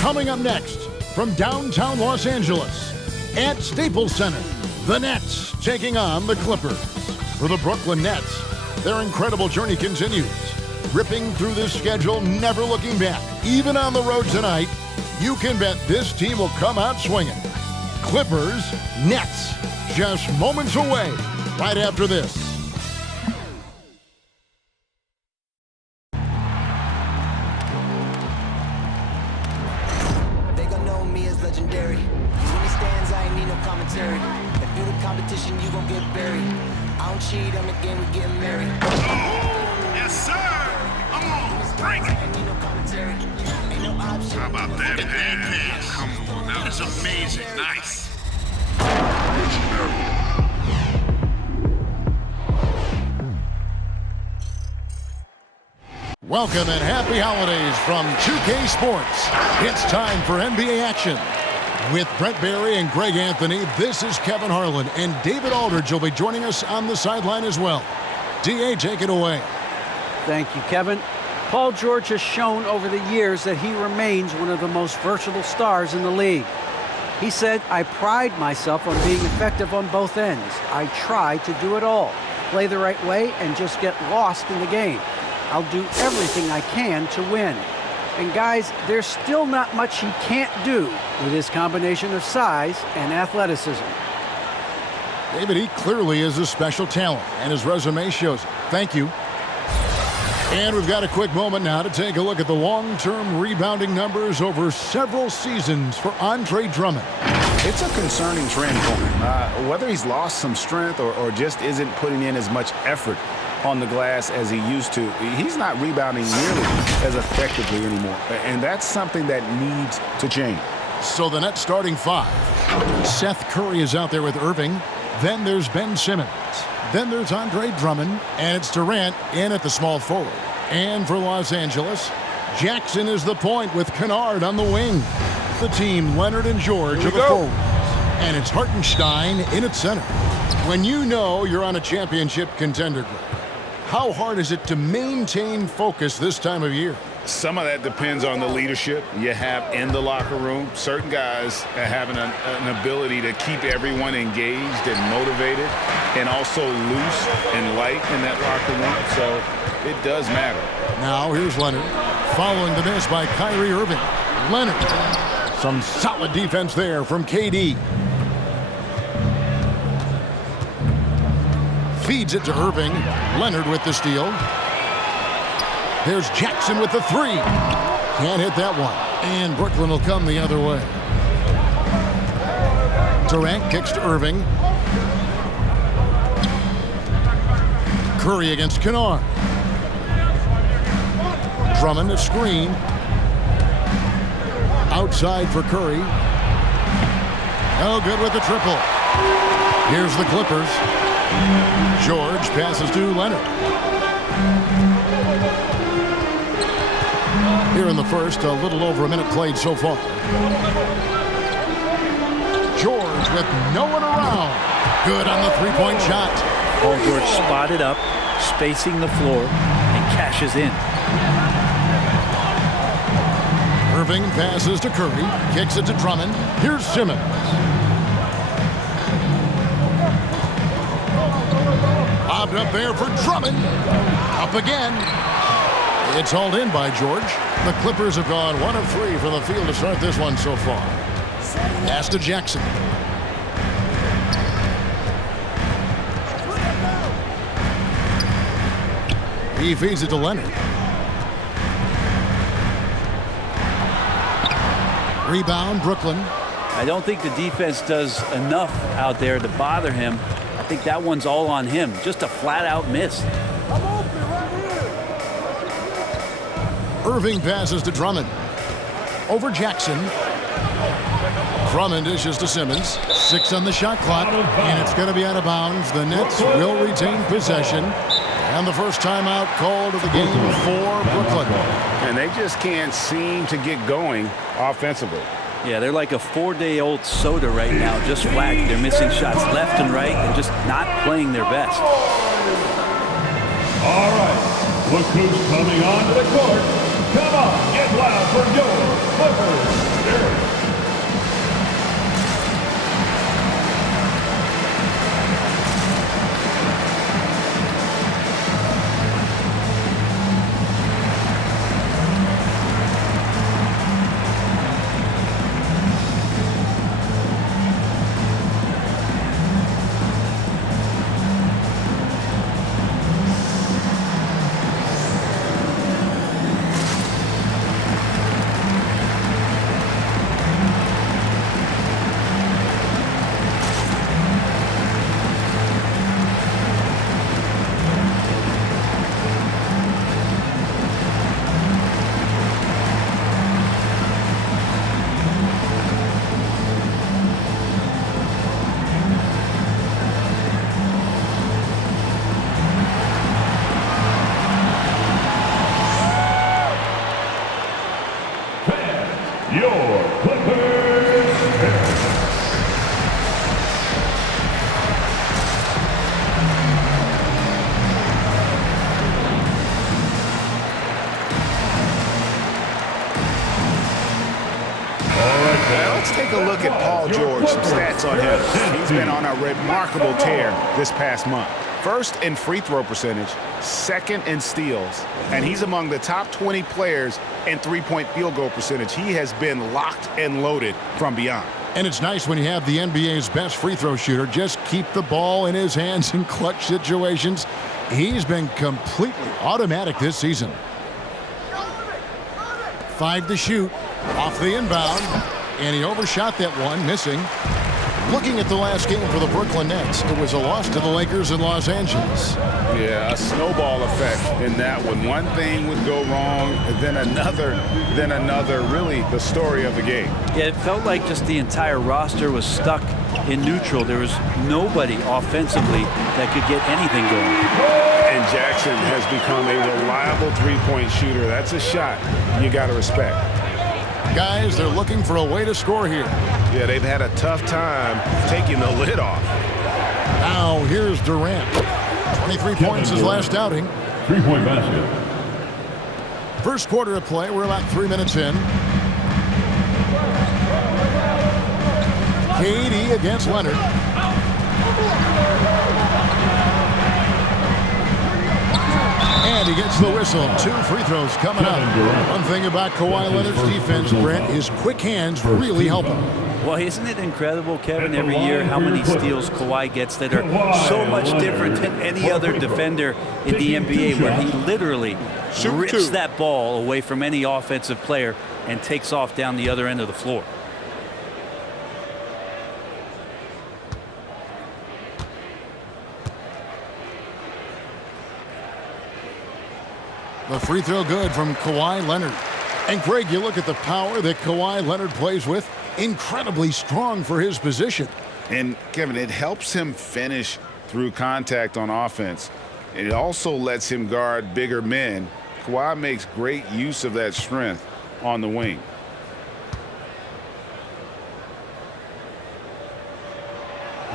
Coming up next, from downtown Los Angeles, at Staples Center, the Nets taking on the Clippers. For the Brooklyn Nets, their incredible journey continues. Ripping through this schedule, never looking back. Even on the road tonight, you can bet this team will come out swinging. Clippers, Nets, just moments away, right after this. They gon' know me as legendary. When he stands, I ain't need no commentary. If you the competition, you gon' get buried. I don't cheat on the game, we getting married. Oh, yes, sir. Come on, bring it. How about that pass? Come on, that was amazing. Nice. Welcome and happy holidays from 2K Sports. It's time for NBA action. With Brent Barry and Greg Anthony, this is Kevin Harlan, and David Aldridge will be joining us on the sideline as well. DA, take it away. Thank you, Kevin. Paul George has shown over the years that he remains one of the most versatile stars in the league. He said, "I pride myself on being effective on both ends. I try to do it all, play the right way, and just get lost in the game. I'll do everything I can to win." And guys, there's still not much he can't do with his combination of size and athleticism. David, he clearly is a special talent, and his resume shows it. Thank you. And we've got a quick moment now to take a look at the long-term rebounding numbers over several seasons for Andre Drummond. It's a concerning trend for him. Whether he's lost some strength or just isn't putting in as much effort on the glass as he used to, he's not rebounding nearly as effectively anymore. And that's something that needs to change. So the Nets starting five. Seth Curry is out there with Irving. Then there's Ben Simmons. Then there's Andre Drummond, and it's Durant in at the small forward. And for Los Angeles, Jackson is the point with Kennard on the wing. The team, Leonard and George, are the forwards. And it's Hartenstein in at center. When you know you're on a championship contender group, how hard is it to maintain focus this time of year? Some of that depends on the leadership you have in the locker room. Certain guys have an ability to keep everyone engaged and motivated and also loose and light in that locker room. So it does matter. Now here's Leonard following the miss by Kyrie Irving. Leonard. Some solid defense there from KD. Feeds it to Irving. Leonard with the steal. There's Jackson with the three. Can't hit that one. And Brooklyn will come the other way. Durant kicks to Irving. Curry against Kennard. Drummond a screen. Outside for Curry. No good with the triple. Here's the Clippers. George passes to Leonard. Here in the first, a little over a minute played so far. George with no one around. Good on the three-point shot. Paul George spotted up, spacing the floor, and cashes in. Irving passes to Curry, kicks it to Drummond. Here's Simmons. Lobbed up there for Drummond. Up again. It's hauled in by George. The Clippers have gone 1 of 3 from the field to start this one so far. Pass to Jackson. He feeds it to Leonard. Rebound, Brooklyn. I don't think the defense does enough out there to bother him. I think that one's all on him. Just a flat-out miss. Irving passes to Drummond. Over Jackson. Drummond dishes to Simmons. 6 on the shot clock, and it's going to be out of bounds. The Nets will retain possession. And the first timeout called of the game for Brooklyn. And they just can't seem to get going offensively. Yeah, they're like a 4-day-old soda right now, just flat. They're missing shots left and right and just not playing their best. All right, look who's coming onto the court. Come on, get loud for your Clippers. your Clippers pick. Now let's take a look at Paul George, some stats on him. He's been on a remarkable tear this past month. First in free throw percentage, second in steals, and he's among the top 20 players in three-point field goal percentage. He has been locked and loaded from beyond. And it's nice when you have the NBA's best free throw shooter just keep the ball in his hands in clutch situations. He's been completely automatic this season. 5 to shoot, off the inbound, and he overshot that one, missing. Looking at the last game for the Brooklyn Nets, it was a loss to the Lakers in Los Angeles. Yeah, a snowball effect in that one. One thing would go wrong, then another, really the story of the game. Yeah, it felt like just the entire roster was stuck in neutral. There was nobody offensively that could get anything going. And Jackson has become a reliable three-point shooter. That's a shot you got to respect. Guys, they're looking for a way to score here. Yeah, they've had a tough time taking the lid off. Now here's Durant. 23 points his last outing. 3-point basket. First quarter of play, we're about 3 minutes in. KD against Leonard. And he gets the whistle. 2 free throws coming up. One thing about Kawhi Leonard's defense, Brent, his quick hands really help him. Well, isn't it incredible, Kevin, every year how many steals Kawhi gets that are so much different than any other defender in the NBA, where he literally rips that ball away from any offensive player and takes off down the other end of the floor. The free throw good from Kawhi Leonard. And Greg, you look at the power that Kawhi Leonard plays with. Incredibly strong for his position. And, Kevin, it helps him finish through contact on offense. It also lets him guard bigger men. Kawhi makes great use of that strength on the wing.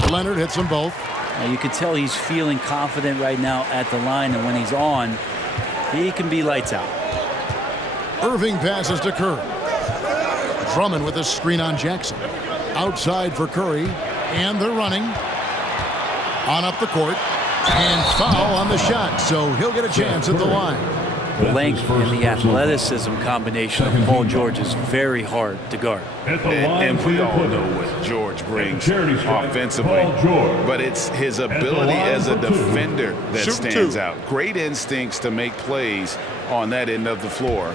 Leonard hits them both. Now you can tell he's feeling confident right now at the line, and when he's on, he can be lights out. Irving passes to Curry. Drummond with a screen on Jackson. Outside for Curry. And they're running. On up the court. And foul on the shot. So he'll get a chance at the line. The length and the athleticism combination of Paul George is very hard to guard. And we all know what George brings offensively. But it's his ability as a defender that stands out. Great instincts to make plays on that end of the floor.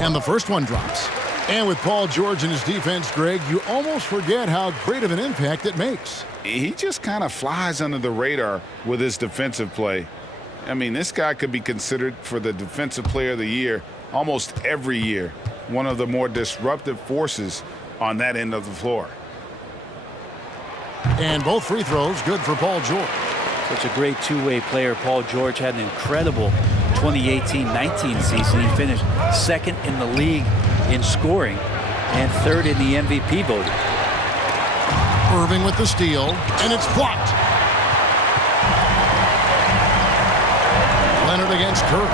And the first one drops. And with Paul George and his defense, Greg, you almost forget how great of an impact it makes. He just kind of flies under the radar with his defensive play. I mean, this guy could be considered for the Defensive Player of the Year almost every year. One of the more disruptive forces on that end of the floor. And both free throws good for Paul George. Such a great two-way player. Paul George had an incredible 2018-19 season. He finished second in the league in scoring and third in the MVP voting. Irving with the steal, and it's blocked. Leonard against Curry.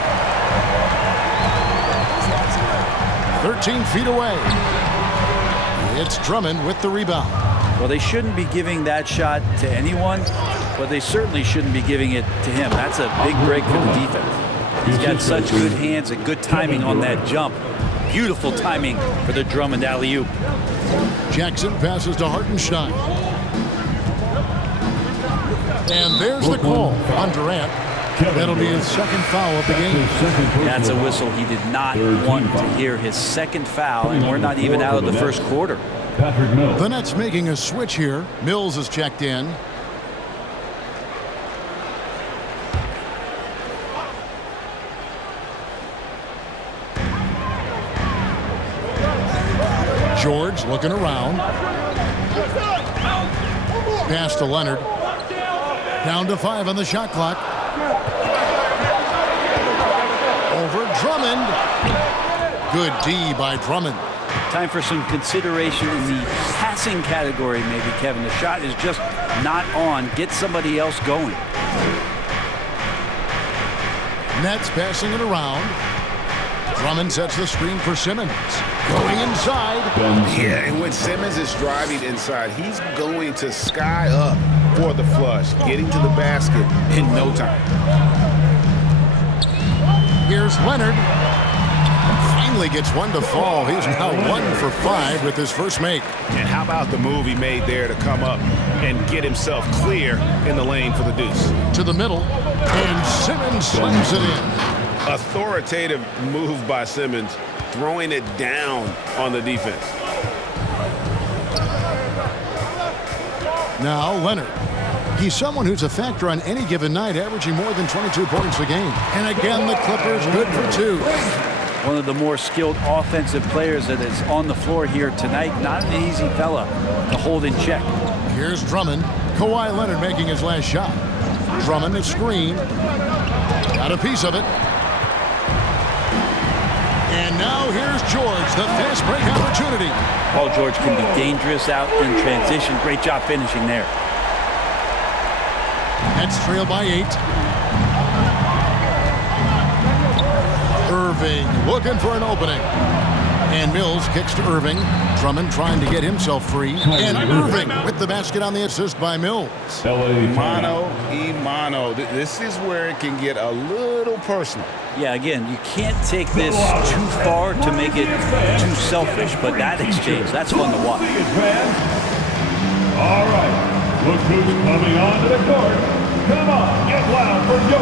13 feet away. It's Drummond with the rebound. Well, they shouldn't be giving that shot to anyone, but they certainly shouldn't be giving it to him. That's a big break for the defense. He's got such good hands and good timing on that jump. Beautiful timing for the Drummond alley-oop. Jackson passes to Hartenstein. And there's the call on Durant. That'll be his second foul of the game. That's a whistle. He did not want to hear his second foul, and we're not even out of the first quarter. The Nets making a switch here. Mills is checked in. George looking around. Pass to Leonard. Down to 5 on the shot clock. Over Drummond. Good D by Drummond. Time for some consideration in the passing category, maybe, Kevin. The shot is just not on. Get somebody else going. Nets passing it around. Drummond sets the screen for Simmons. Going inside. Yeah, and when Simmons is driving inside, he's going to sky up for the flush, getting to the basket in no time. Here's Leonard. Finally gets one to fall. He's now 1 for 5 with his first make. And how about the move he made there to come up and get himself clear in the lane for the deuce? To the middle, and Simmons slams it in. Authoritative move by Simmons, throwing it down on the defense. Now Leonard. He's someone who's a factor on any given night, averaging more than 22 points a game. And again, the Clippers good for 2. One of the more skilled offensive players that is on the floor here tonight. Not an easy fella to hold in check. Here's Drummond. Kawhi Leonard making his last shot. Drummond a screen. Got a piece of it. And now here's George, the fast break opportunity. Paul George can be dangerous out in transition. Great job finishing there. Nets trail by 8. Irving looking for an opening. And Mills kicks to Irving. Drummond trying to get himself free. And Irving with the basket on the assist by Mills. Mano y mano. This is where it can get a little personal. Yeah, again, you can't take this too far to make it too selfish, but that exchange, that's fun to watch. All right, look who's coming onto the court. Come on, get loud for your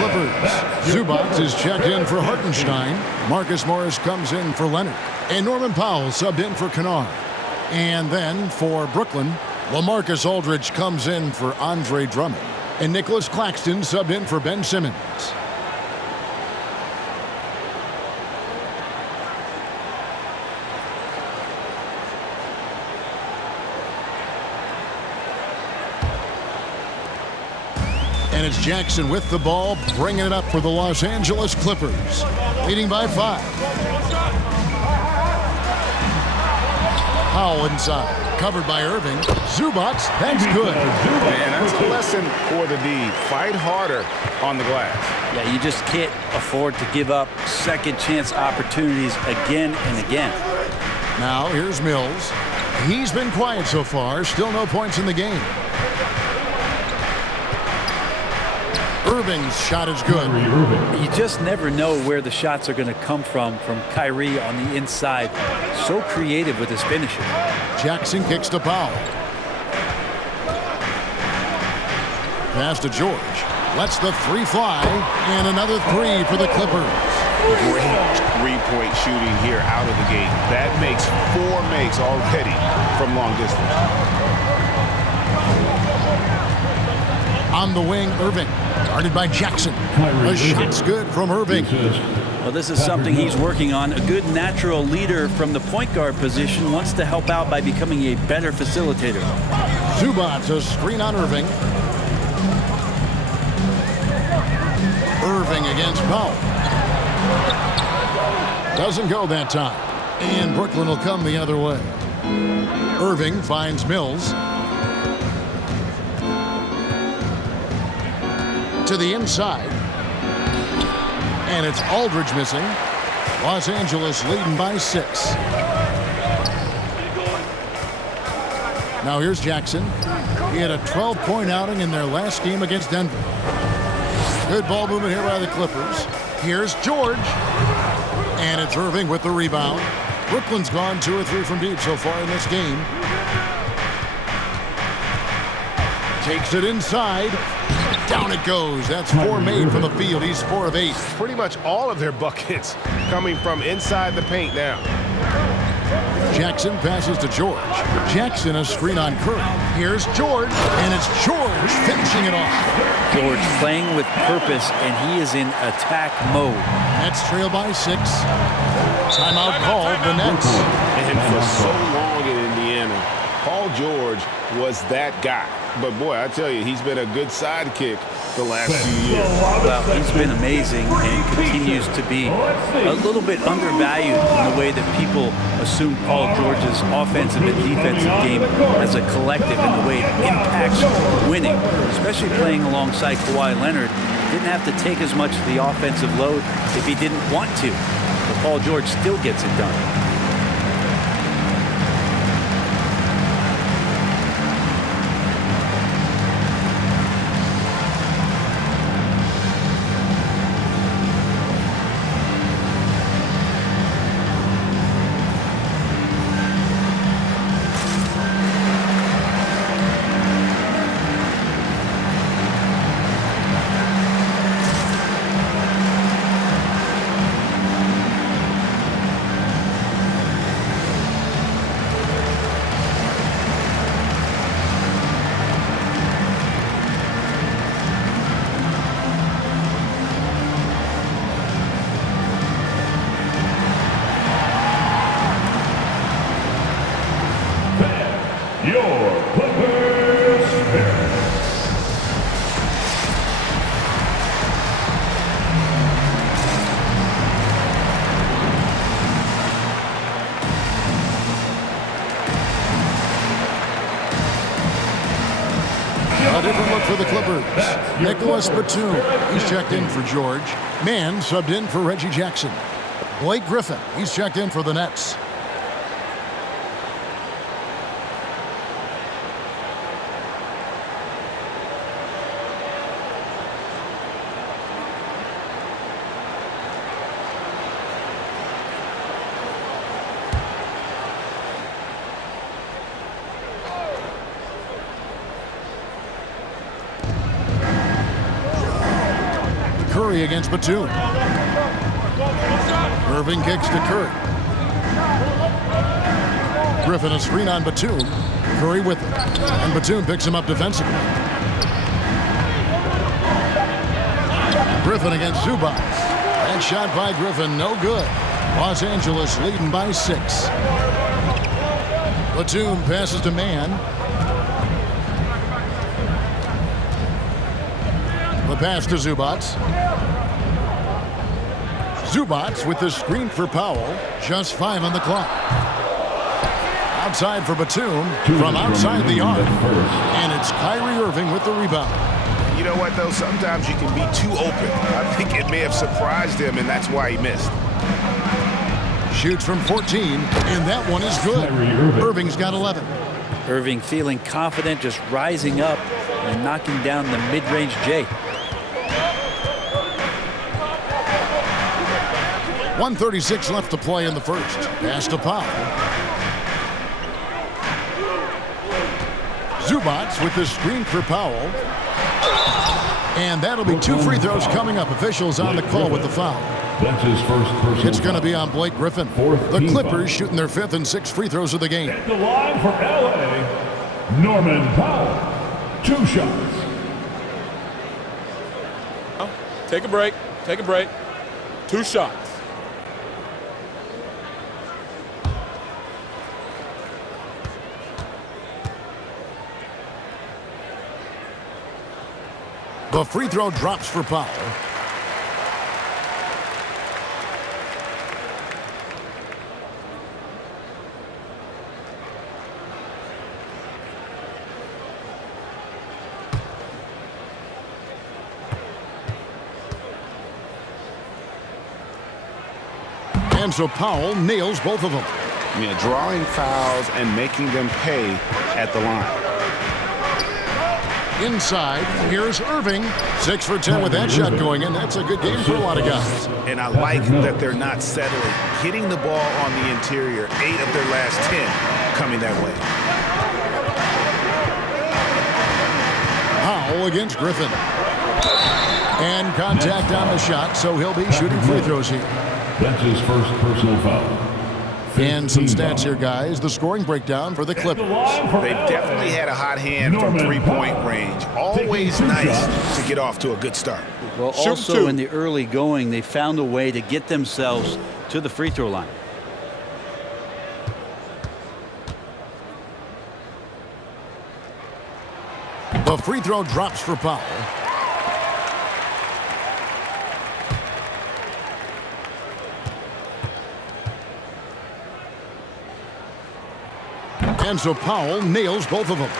Clippers. Zubac is checked in for Hartenstein. Marcus Morris comes in for Leonard. And Norman Powell subbed in for Kennard. And then for Brooklyn, LaMarcus Aldridge comes in for Andre Drummond. And Nicholas Claxton subbed in for Ben Simmons. And it's Jackson with the ball, bringing it up for the Los Angeles Clippers, leading by 5. Powell inside, covered by Irving. Zubac, that's good. Man, that's a lesson for the D. Fight harder on the glass. Yeah, you just can't afford to give up second chance opportunities again and again. Now here's Mills. He's been quiet so far, still no points in the game. Irving's shot is good. You just never know where the shots are going to come from Kyrie on the inside. So creative with his finishing. Jackson kicks to Powell. Pass to George. Lets the 3 fly. And another 3 for the Clippers. Great three-point shooting here out of the gate. That makes 4 makes already from long distance. On the wing, Irving. Guarded by Jackson. The shot's good from Irving. Well, this is something he's working on. A good natural leader from the point guard position wants to help out by becoming a better facilitator. Zubac, a screen on Irving. Irving against Powell. Doesn't go that time. And Brooklyn will come the other way. Irving finds Mills. To the inside. And it's Aldridge missing. Los Angeles leading by 6. Now here's Jackson. He had a 12-point outing in their last game against Denver. Good ball movement here by the Clippers. Here's George. And it's Irving with the rebound. Brooklyn's gone 2 or 3 from deep so far in this game. Takes it inside. Down it goes. That's 4 made from the field. He's 4 of 8. Pretty much all of their buckets coming from inside the paint now. Jackson passes to George. Jackson a screen on Curry. Here's George, and it's George finishing it off. George playing with purpose, and he is in attack mode. Nets trail by 6. Timeout called the Nets. And for so long in Indiana, Paul George was that guy. But boy, I tell you, he's been a good sidekick the last few years. Well, he's been amazing and continues to be a little bit undervalued in the way that people assume Paul George's offensive and defensive game as a collective in the way it impacts winning, especially playing alongside Kawhi Leonard. Didn't have to take as much of the offensive load if he didn't want to. But Paul George still gets it done. Your Clippers Spirit. A different look for the Clippers. Nicholas Batum. He's checked in for George. Mann subbed in for Reggie Jackson. Blake Griffin. He's checked in for the Nets. Curry against Batum. Irving kicks to Curry. Griffin a screen on Batum. Curry with it. And Batum picks him up defensively. Griffin against Zubac. That shot by Griffin, no good. Los Angeles leading by 6. Batum passes to Mann. The pass to Zubac. Zubac with the screen for Powell. Just 5 on the clock. Outside for Batum from outside the arc. And it's Kyrie Irving with the rebound. You know what, though? Sometimes you can be too open. I think it may have surprised him, and that's why he missed. Shoots from 14, and that one is good. Irving's got 11. Irving feeling confident, just rising up and knocking down the mid-range J. 1:36 left to play in the first. Pass to Powell. Zubac with the screen for Powell. And that'll be 2 free throws coming up. Officials on the call with the foul. That's his first personal It's going to be on Blake Griffin. The Clippers shooting their 5th and 6th free throws of the game. At the line for LA, Norman Powell. 2 shots. Take a break. Take a break. 2 shots. The free throw drops for Powell. And so Powell nails both of them. Drawing fouls and making them pay at the line. Inside, here's Irving. 6 for 10 with that shot going in. That's a good game for a lot of guys. And I like that they're not settling. Hitting the ball on the interior, 8 of their last 10 coming that way. Powell against Griffin. And contact on the shot, so he'll be shooting free throws here. That's his first personal foul. And some stats here, guys. The scoring breakdown for the Clippers. They've definitely had a hot hand from three-point range. Always nice to get off to a good start. Well, also in the early going, they found a way to get themselves to the free throw line. The free throw drops for Powell. And so Powell nails both of them.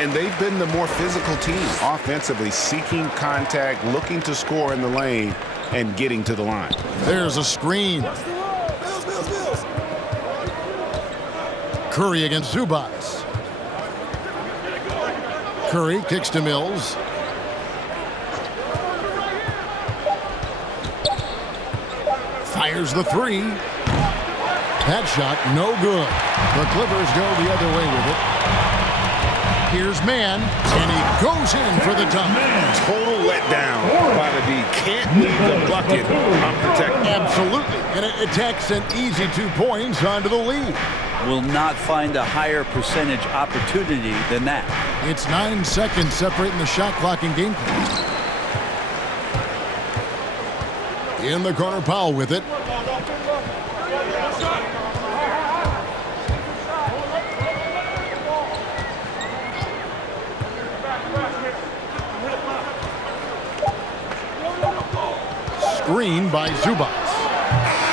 And they've been the more physical team offensively, seeking contact, looking to score in the lane, and getting to the line. There's a screen. Curry against Zubats. Curry kicks to Mills. Fires the three. That shot, no good. The Clippers go the other way with it. Here's Mann, and he goes in for the dunk. Total letdown by the D. Can't leave the bucket unprotected. Absolutely, and it takes an easy 2 points onto the lead. Will not find a higher percentage opportunity than that. It's 9 seconds separating the shot clock and game clock. In the corner, Powell with it. Screen by Zubats.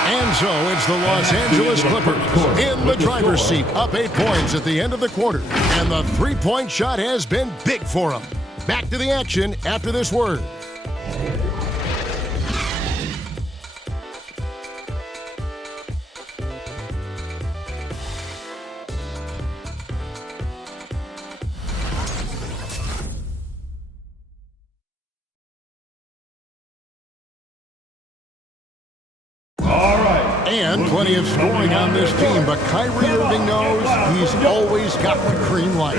And so it's the Los Angeles Clippers in the driver's seat, up 8 points at the end of the quarter. And the three-point shot has been big for them. Back to the action after this word. And plenty of scoring on this team, but Kyrie Irving knows he's always got the green light.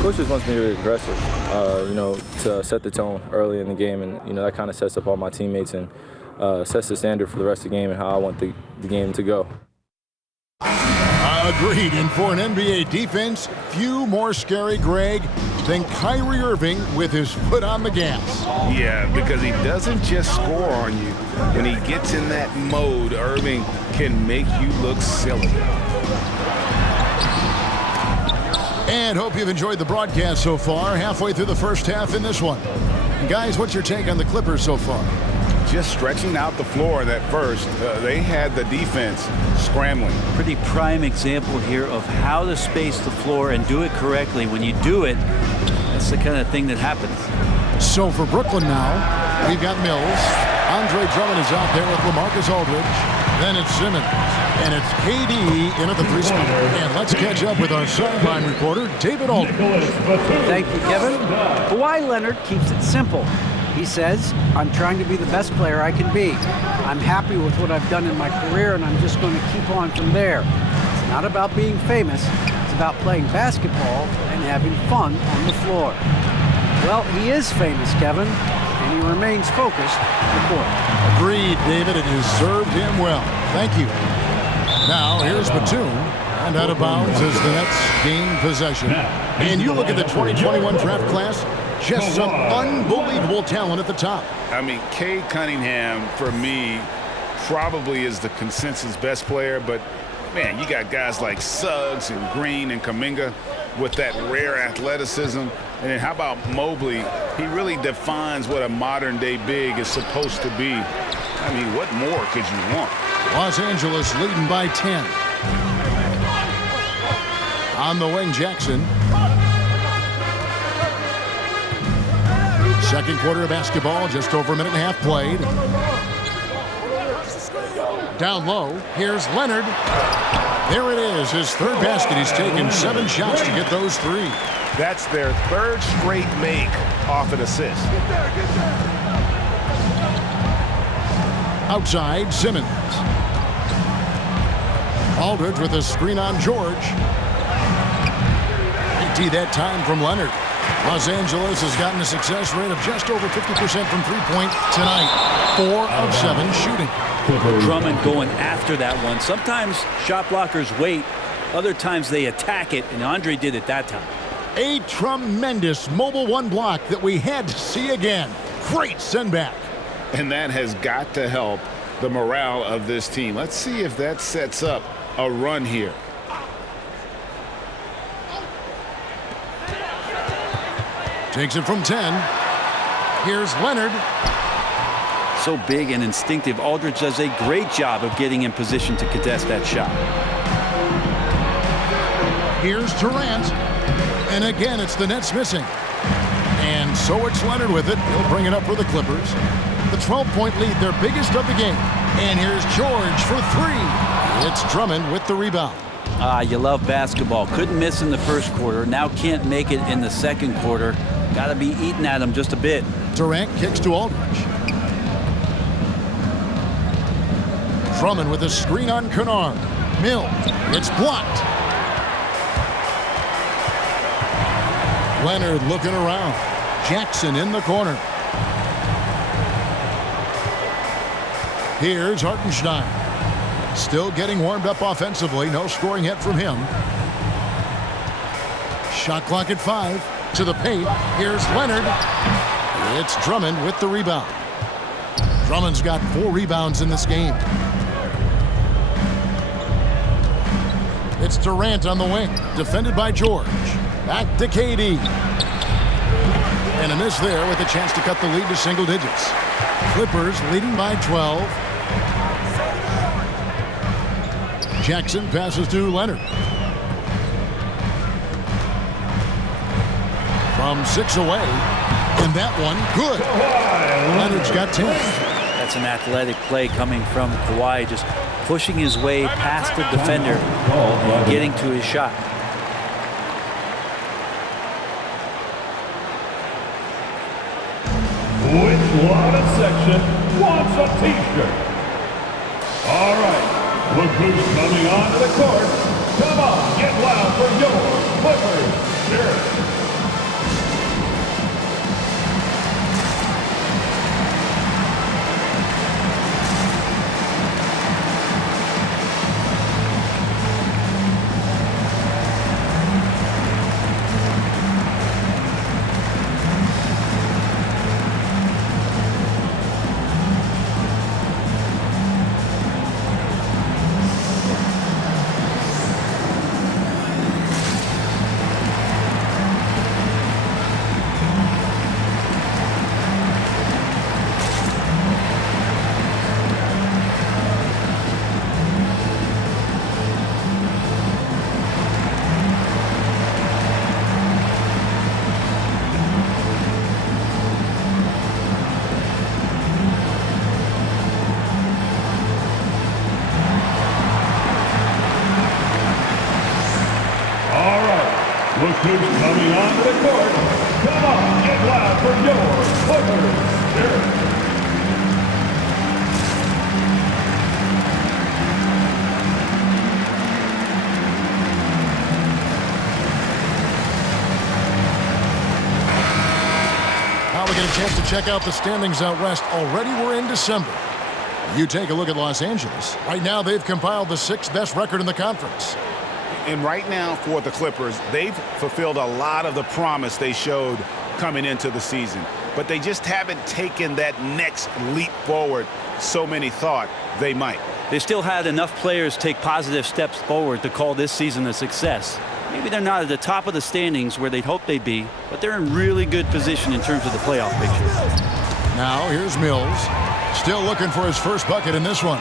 Coach just wants me to be aggressive, to set the tone early in the game, and that kind of sets up all my teammates and sets the standard for the rest of the game and how I want the game to go. Agreed, and for an NBA defense, few more scary, Greg, than Kyrie Irving with his foot on the gas. Yeah, because he doesn't just score on you. When he gets in that mode, Irving can make you look silly. And hope you've enjoyed the broadcast so far. Halfway through the first half in this one. And guys, what's your take on the Clippers so far? Just stretching out the floor that first. They had the defense scrambling. Pretty prime example here of how to space the floor and do it correctly. When you do it, that's the kind of thing that happens. So for Brooklyn now, we've got Mills. Andre Drummond is out there with LaMarcus Aldridge. Then it's Simmons. And it's KD in at the three spot. And let's catch up with our sideline reporter, David Aldridge. Thank you, Kevin. Kawhi Leonard keeps it simple. He says, I'm trying to be the best player I can be. I'm happy with what I've done in my career, and I'm just going to keep on from there. It's not about being famous. It's about playing basketball and having fun on the floor. Well, he is famous, Kevin, and he remains focused on the court. Agreed, David. It has served him well. Thank you. Now, here's Batum, and out of bounds as the Nets gain possession. And you look at the 2021 draft class, just some unbelievable talent at the top. I mean, Cade Cunningham, for me, probably is the consensus best player. But, man, you got guys like Suggs and Green and Kuminga with that rare athleticism. And then how about Mobley? He really defines what a modern-day big is supposed to be. I mean, what more could you want? Los Angeles leading by 10. On the wing, Jackson. Second quarter of basketball, just over a minute and a half played. Down low, here's Leonard. There it is, his third basket. He's taken 7 shots to get those 3. That's their third straight make off an assist. Outside, Simmons. Aldridge with a screen on George. AT that time from Leonard. Los Angeles has gotten a success rate of just over 50% from three-point tonight. 4 of 7 shooting. Drummond going after that one. Sometimes shot blockers wait. Other times they attack it, and Andre did it that time. A tremendous mobile 1 block that we had to see again. Great send back. And that has got to help the morale of this team. Let's see if that sets up a run here. Takes it from 10. Here's Leonard. So big and instinctive, Aldridge does a great job of getting in position to contest that shot. Here's Durant. And again, it's the Nets missing. And so it's Leonard with it. He'll bring it up for the Clippers. The 12-point lead, their biggest of the game. And here's George for 3. It's Drummond with the rebound. You love basketball. Couldn't miss in the first quarter. Now can't make it in the second quarter. Got to be eating at him just a bit. Durant kicks to Aldridge. Drummond with a screen on Kennard. Mills. It's blocked. Leonard looking around. Jackson in the corner. Here's Hartenstein. Still getting warmed up offensively. No scoring yet from him. Shot clock at 5. To the paint. Here's Leonard. It's Drummond with the rebound. Drummond's got 4 rebounds in this game. It's Durant on the wing. Defended by George. Back to KD. And a miss there with a chance to cut the lead to single digits. Clippers leading by 12. Jackson passes to Leonard. From 6 away. And that one, good. Leonard's got 10. That's an athletic play coming from Kawhi, just pushing his way past the defender and getting to his shot. Which Lotta section wants a t-shirt? All right, look who's coming onto the court. Come on, get loud for your Clippers shirt. Look who's coming onto the court. Come on, get loud for your Clippers shirt. Now we get a chance to check out the standings out west. Already we're in December. You take a look at Los Angeles. Right now they've compiled the 6th best record in the conference. And right now for the Clippers, they've fulfilled a lot of the promise they showed coming into the season. But they just haven't taken that next leap forward so many thought they might. They still had enough players take positive steps forward to call this season a success. Maybe they're not at the top of the standings where they'd hope they'd be, but they're in really good position in terms of the playoff picture. Now here's Mills. Still looking for his first bucket in this one.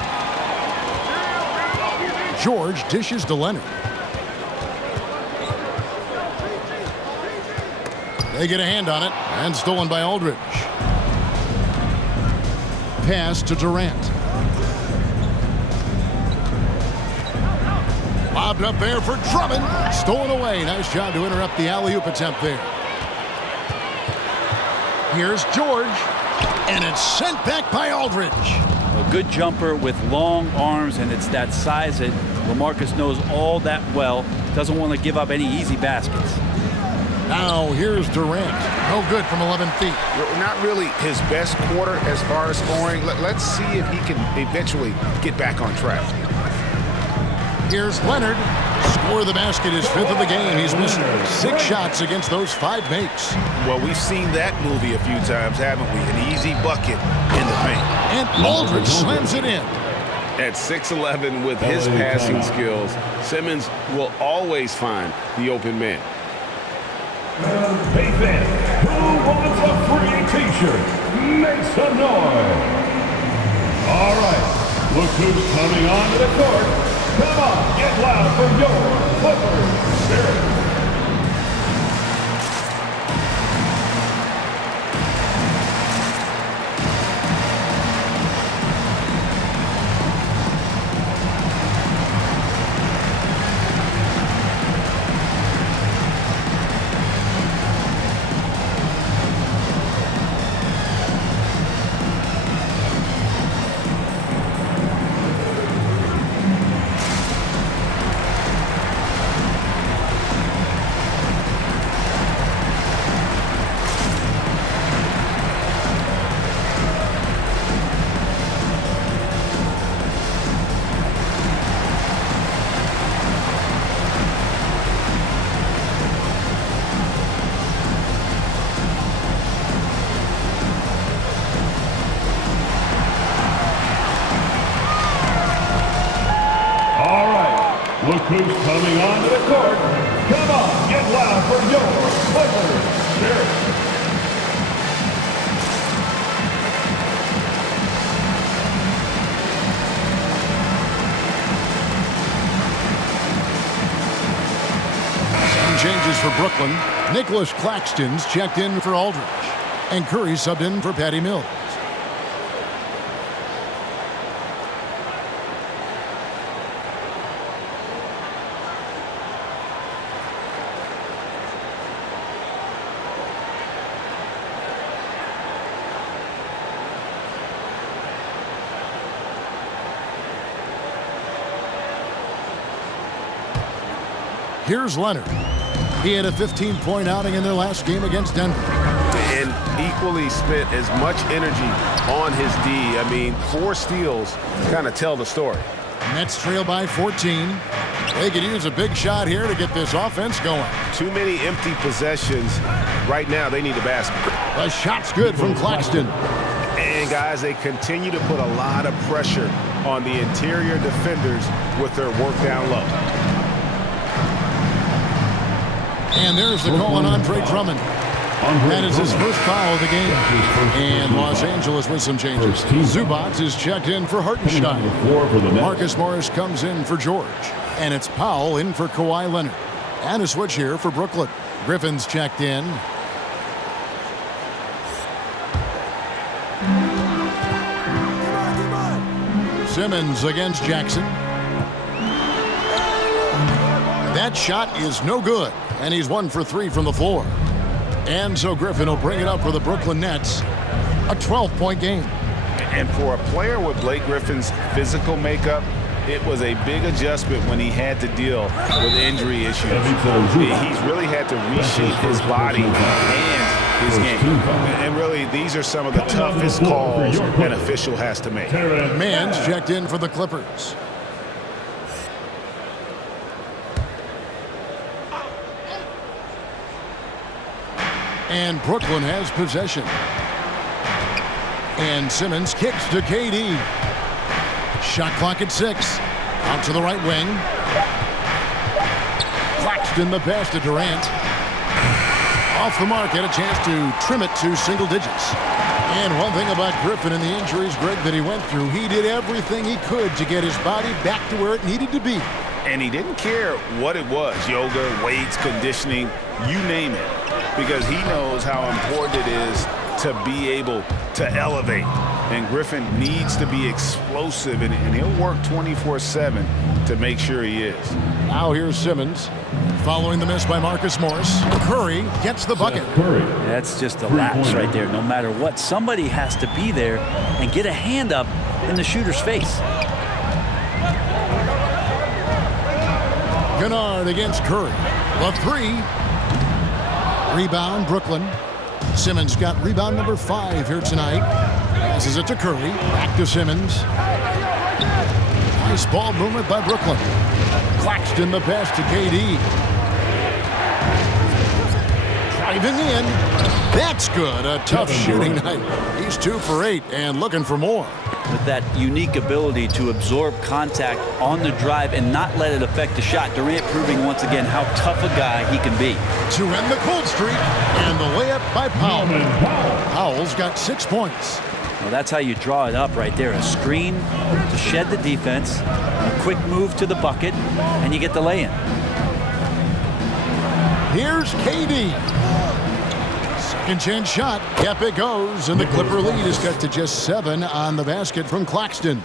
George dishes to Leonard. They get a hand on it, and stolen by Aldridge. Pass to Durant. Lobbed up there for Drummond. Stolen away. Nice job to interrupt the alley-oop attempt there. Here's George. And it's sent back by Aldridge. A good jumper with long arms, and it's that size that LaMarcus knows all that well. Doesn't want to give up any easy baskets. Now here's Durant. No good from 11 feet. Not really his best quarter as far as scoring. Let's see if he can eventually get back on track. Here's Leonard. Score the basket, his 5th of the game. He's missed 6 shots against those 5 makes. Well, we've seen that movie a few times, haven't we? An easy bucket in the paint. And Aldridge slams it in. At 6'11" with his passing skills, Simmons will always find the open man. Hey fans, who wants a free t-shirt? Make some noise. All right, look who's coming onto the court. Come on, get loud for your Clippers Spirit. Look who's coming onto the court. Come on, get loud for your Clippers Spirit. Some changes for Brooklyn. Nicholas Claxton's checked in for Aldridge. And Curry subbed in for Patty Mills. Here's Leonard. He had a 15-point outing in their last game against Denver. And equally spent as much energy on his D. I mean, 4 steals kind of tell the story. Nets trail by 14. They could use a big shot here to get this offense going. Too many empty possessions. Right now, they need a basket. The shot's good from Claxton. And, guys, they continue to put a lot of pressure on the interior defenders with their work down low. And there's the call on Andre Drummond. That is his first foul of the game. And Los Angeles with some changes. Zubac is checked in for Hartenstein. Marcus Morris comes in for George. And it's Powell in for Kawhi Leonard. And a switch here for Brooklyn. Griffin's checked in. Simmons against Jackson. That shot is no good. And he's 1 for 3 from the floor. And so Griffin will bring it up for the Brooklyn Nets. A 12-point game. And for a player with Blake Griffin's physical makeup, it was a big adjustment when he had to deal with injury issues. He's really had to reshape his body and his game. And really, these are some of the toughest calls an official has to make. Mann's checked in for the Clippers. And Brooklyn has possession. And Simmons kicks to KD. Shot clock at 6. Out to the right wing. Claxton the pass to Durant. Off the mark, had a chance to trim it to single digits. And one thing about Griffin and the injuries, Greg, that he went through, he did everything he could to get his body back to where it needed to be. And he didn't care what it was, yoga, weights, conditioning, you name it, because he knows how important it is to be able to elevate. And Griffin needs to be explosive, and he'll work 24/7 to make sure he is. Now here's Simmons. Following the miss by Marcus Morris, Curry gets the bucket. That's just a lapse right there. No matter what, somebody has to be there and get a hand up in the shooter's face. Kennard against Curry. The three. Rebound, Brooklyn. Simmons got rebound number 5 here tonight. Passes it to Curry. Back to Simmons. Nice ball movement by Brooklyn. Claxton the pass to KD. Driving in. That's good. A tough shooting night. He's 2 for 8 and looking for more. With that unique ability to absorb contact on the drive and not let it affect the shot, Durant proving once again how tough a guy he can be. To end the cold streak, and the layup by Powell. Powell's got 6 points. Well, that's how you draw it up right there. A screen to shed the defense, a quick move to the bucket, and you get the lay-in. Here's KD. Second chance shot. Yep, it goes. And the Clipper lead is cut to just 7 on the basket from Claxton.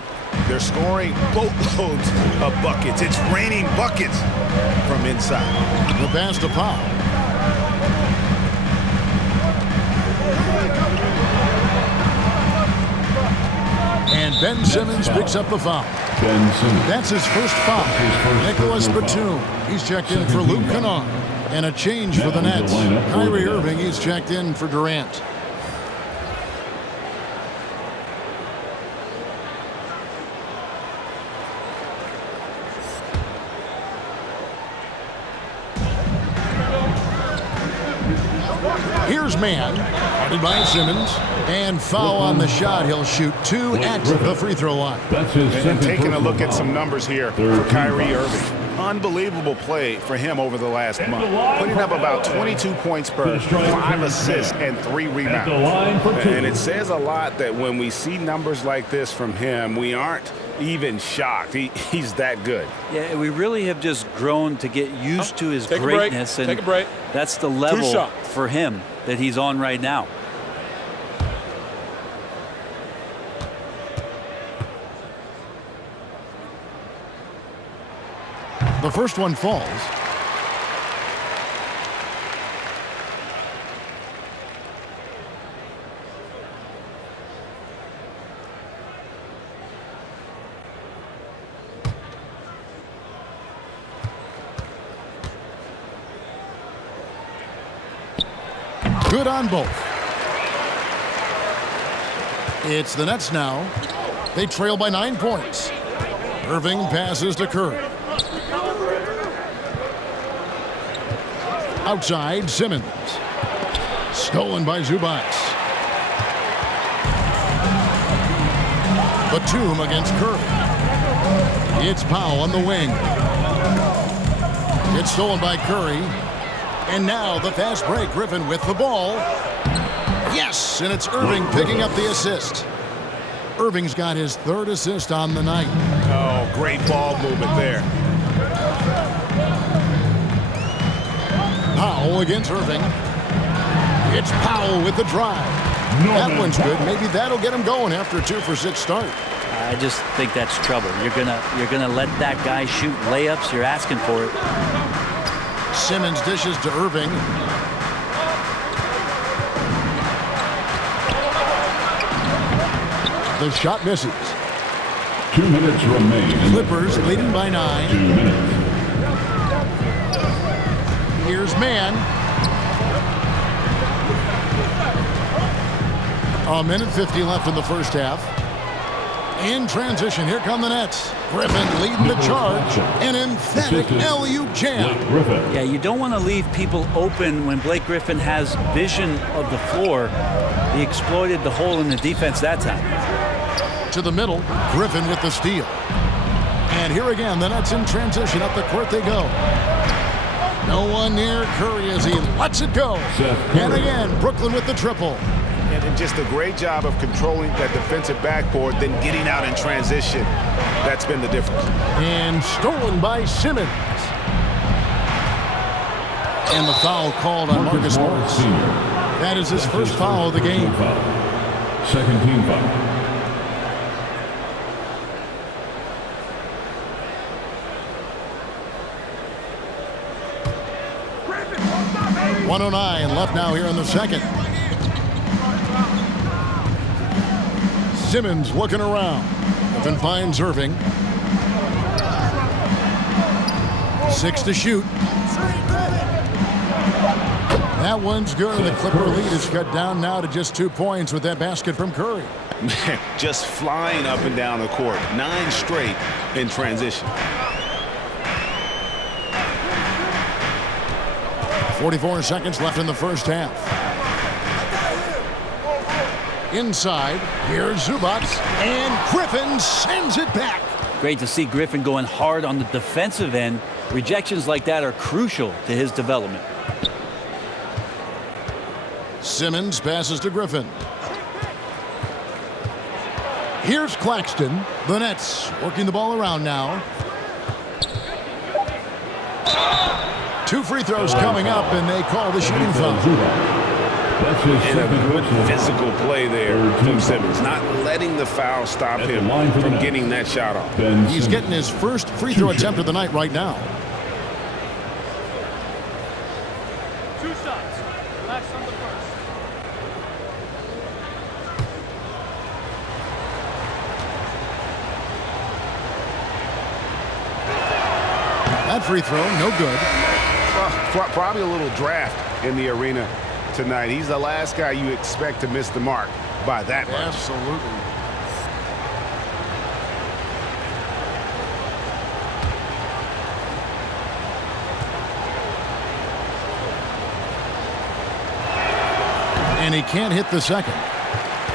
They're scoring boatloads of buckets. It's raining buckets from inside. The pass to Powell. And Ben Simmons picks up the foul. Ben Simmons. That's his first foul. Nicholas Batum. He's checked in for Luke Kennard. And a change for the Nets. Kyrie Irving, he's checked in for Durant. Here's Mann, guarded by Simmons, and foul on the shot. He'll shoot 2 at the free throw line. And taking a look at some numbers here for Kyrie Irving. Unbelievable play for him over the last month. Putting up about 22 points per 5 assists and 3 rebounds. And it says a lot that when we see numbers like this from him, we aren't even shocked. He's that good. Yeah, we really have just grown to get used to his Take greatness. a break. Take a break. That's the level 2 shots for him that he's on right now. The first one falls. Good on both. It's the Nets now. They trail by 9 points. Irving passes to Curry. Outside, Simmons. Stolen by Zubac. Batum against Curry. It's Powell on the wing. It's stolen by Curry. And now the fast break. Griffin with the ball. Yes, and it's Irving picking up the assist. Irving's got his 3rd assist on the night. Oh, great ball movement there. Powell against Irving. It's Powell with the drive. That one's good. Maybe that'll get him going after a 2 for 6 start. I just think that's trouble. You're gonna let that guy shoot layups. You're asking for it. Simmons dishes to Irving. The shot misses. 2 minutes remain. Clippers leading by 9. 2 minutes. Here's Mann. A minute 50 left in the first half. In transition, here come the Nets. Griffin leading the charge. An emphatic LU jam. Yeah, you don't want to leave people open when Blake Griffin has vision of the floor. He exploited the hole in the defense that time. To the middle, Griffin with the steal. And here again, the Nets in transition. Up the court they go. No one near Curry as he lets it go. And again, Brooklyn with the triple. And just a great job of controlling that defensive backboard, then getting out in transition. That's been the difference. And stolen by Simmons. And the foul called on Marcus Morris. That is his first foul of the game. Second team foul. 1:09 left now here in the second. Simmons looking around. Griffin finds Irving. 6 to shoot. That one's good. The Clipper lead is cut down now to just 2 points with that basket from Curry. Man, just flying up and down the court. 9 straight in transition. 44 seconds left in the first half. Inside, here's Zubac, and Griffin sends it back. Great to see Griffin going hard on the defensive end. Rejections like that are crucial to his development. Simmons passes to Griffin. Here's Claxton. The Nets working the ball around now. 2 free throws coming up, and they call the shooting foul. And a good physical play there from Simmons, not letting the foul stop him from getting that shot off. He's getting his first free throw attempt of the night right now. 2 shots. Relax on the first. That free throw, no good. Probably a little draft in the arena tonight. He's the last guy you expect to miss the mark by that much. Absolutely. And he can't hit the second.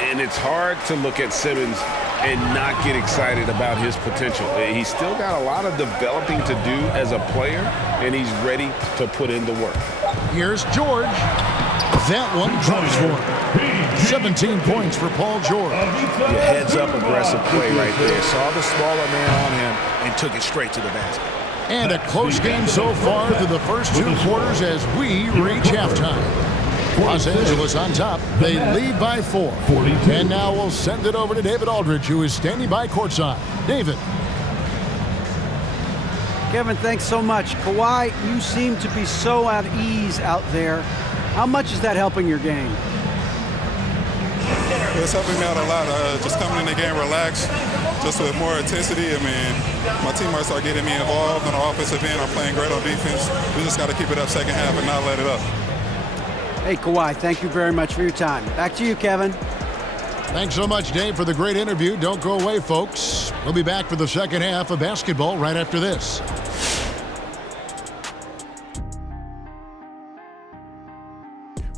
And it's hard to look at Simmons and not get excited about his potential. He's still got a lot of developing to do as a player, and he's ready to put in the work. Here's George. That one drops for him. 17 points for Paul George. Your heads-up aggressive play right there. Saw the smaller man on him and took it straight to the basket. And a close game so far through the first 2 quarters as we reach halftime. Los Angeles on top. They lead by 4. And now we'll send it over to David Aldridge, who is standing by courtside. David. Kevin, thanks so much. Kawhi, you seem to be so at ease out there. How much is that helping your game? It's helping me out a lot. Just coming in the game relaxed, just with more intensity. I mean, my teammates are getting me involved on the offensive end. I'm playing great on defense. We just got to keep it up second half and not let it up. Hey, Kawhi, thank you very much for your time. Back to you, Kevin. Thanks so much, Dave, for the great interview. Don't go away, folks. We'll be back for the second half of basketball right after this.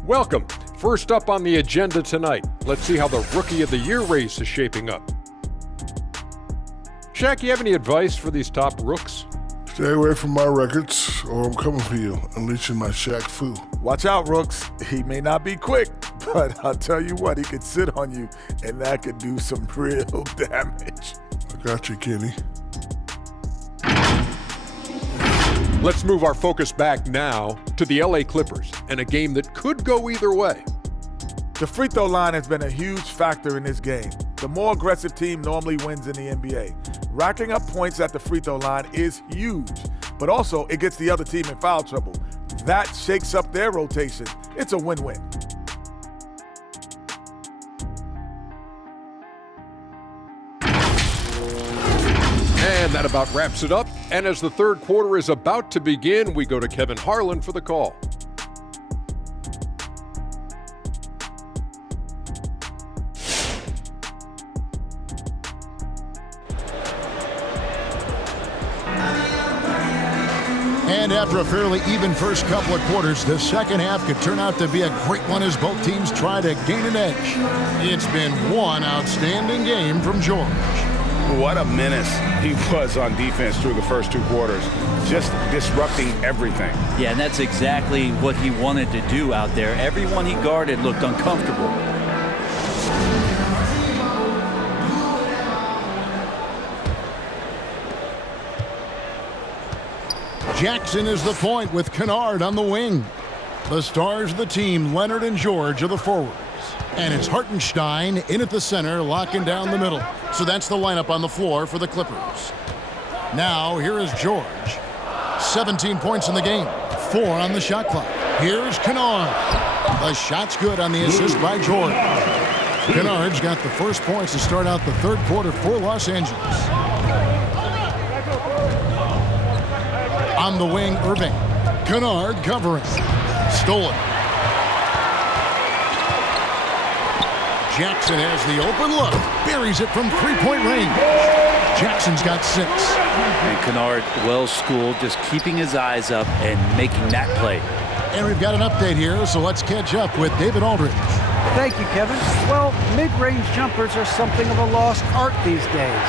Welcome. First up on the agenda tonight, let's see how the Rookie of the Year race is shaping up. Shaq, you have any advice for these top rooks? Stay away from my records, or I'm coming for you, unleashing my Shaq Fu. Watch out, rooks. He may not be quick, but I'll tell you what, he could sit on you, and that could do some real damage. I got you, Kenny. Let's move our focus back now to the LA Clippers and a game that could go either way. The free throw line has been a huge factor in this game. The more aggressive team normally wins in the NBA. Racking up points at the free throw line is huge, but also it gets the other team in foul trouble. That shakes up their rotation. It's a win-win. And that about wraps it up. And as the third quarter is about to begin, we go to Kevin Harlan for the call. And after a fairly even first couple of quarters, the second half could turn out to be a great one as both teams try to gain an edge. It's been one outstanding game from George. What a menace he was on defense through the first 2 quarters, just disrupting everything. Yeah, and that's exactly what he wanted to do out there. Everyone he guarded looked uncomfortable. Jackson is the point with Kennard on the wing. The stars of the team, Leonard and George, are the forwards. And it's Hartenstein in at the center, locking down the middle. So that's the lineup on the floor for the Clippers. Now, here is George. 17 points in the game, 4 on the shot clock. Here's Kennard. The shot's good on the assist by George. Kennard's got the first points to start out the third quarter for Los Angeles. On the wing, Irving. Kennard covering. Stolen. Jackson has the open look. Buries it from three-point range. Jackson's got 6. And Kennard, well-schooled, just keeping his eyes up and making that play. And we've got an update here, so let's catch up with David Aldridge. Thank you, Kevin. Well, mid-range jumpers are something of a lost art these days.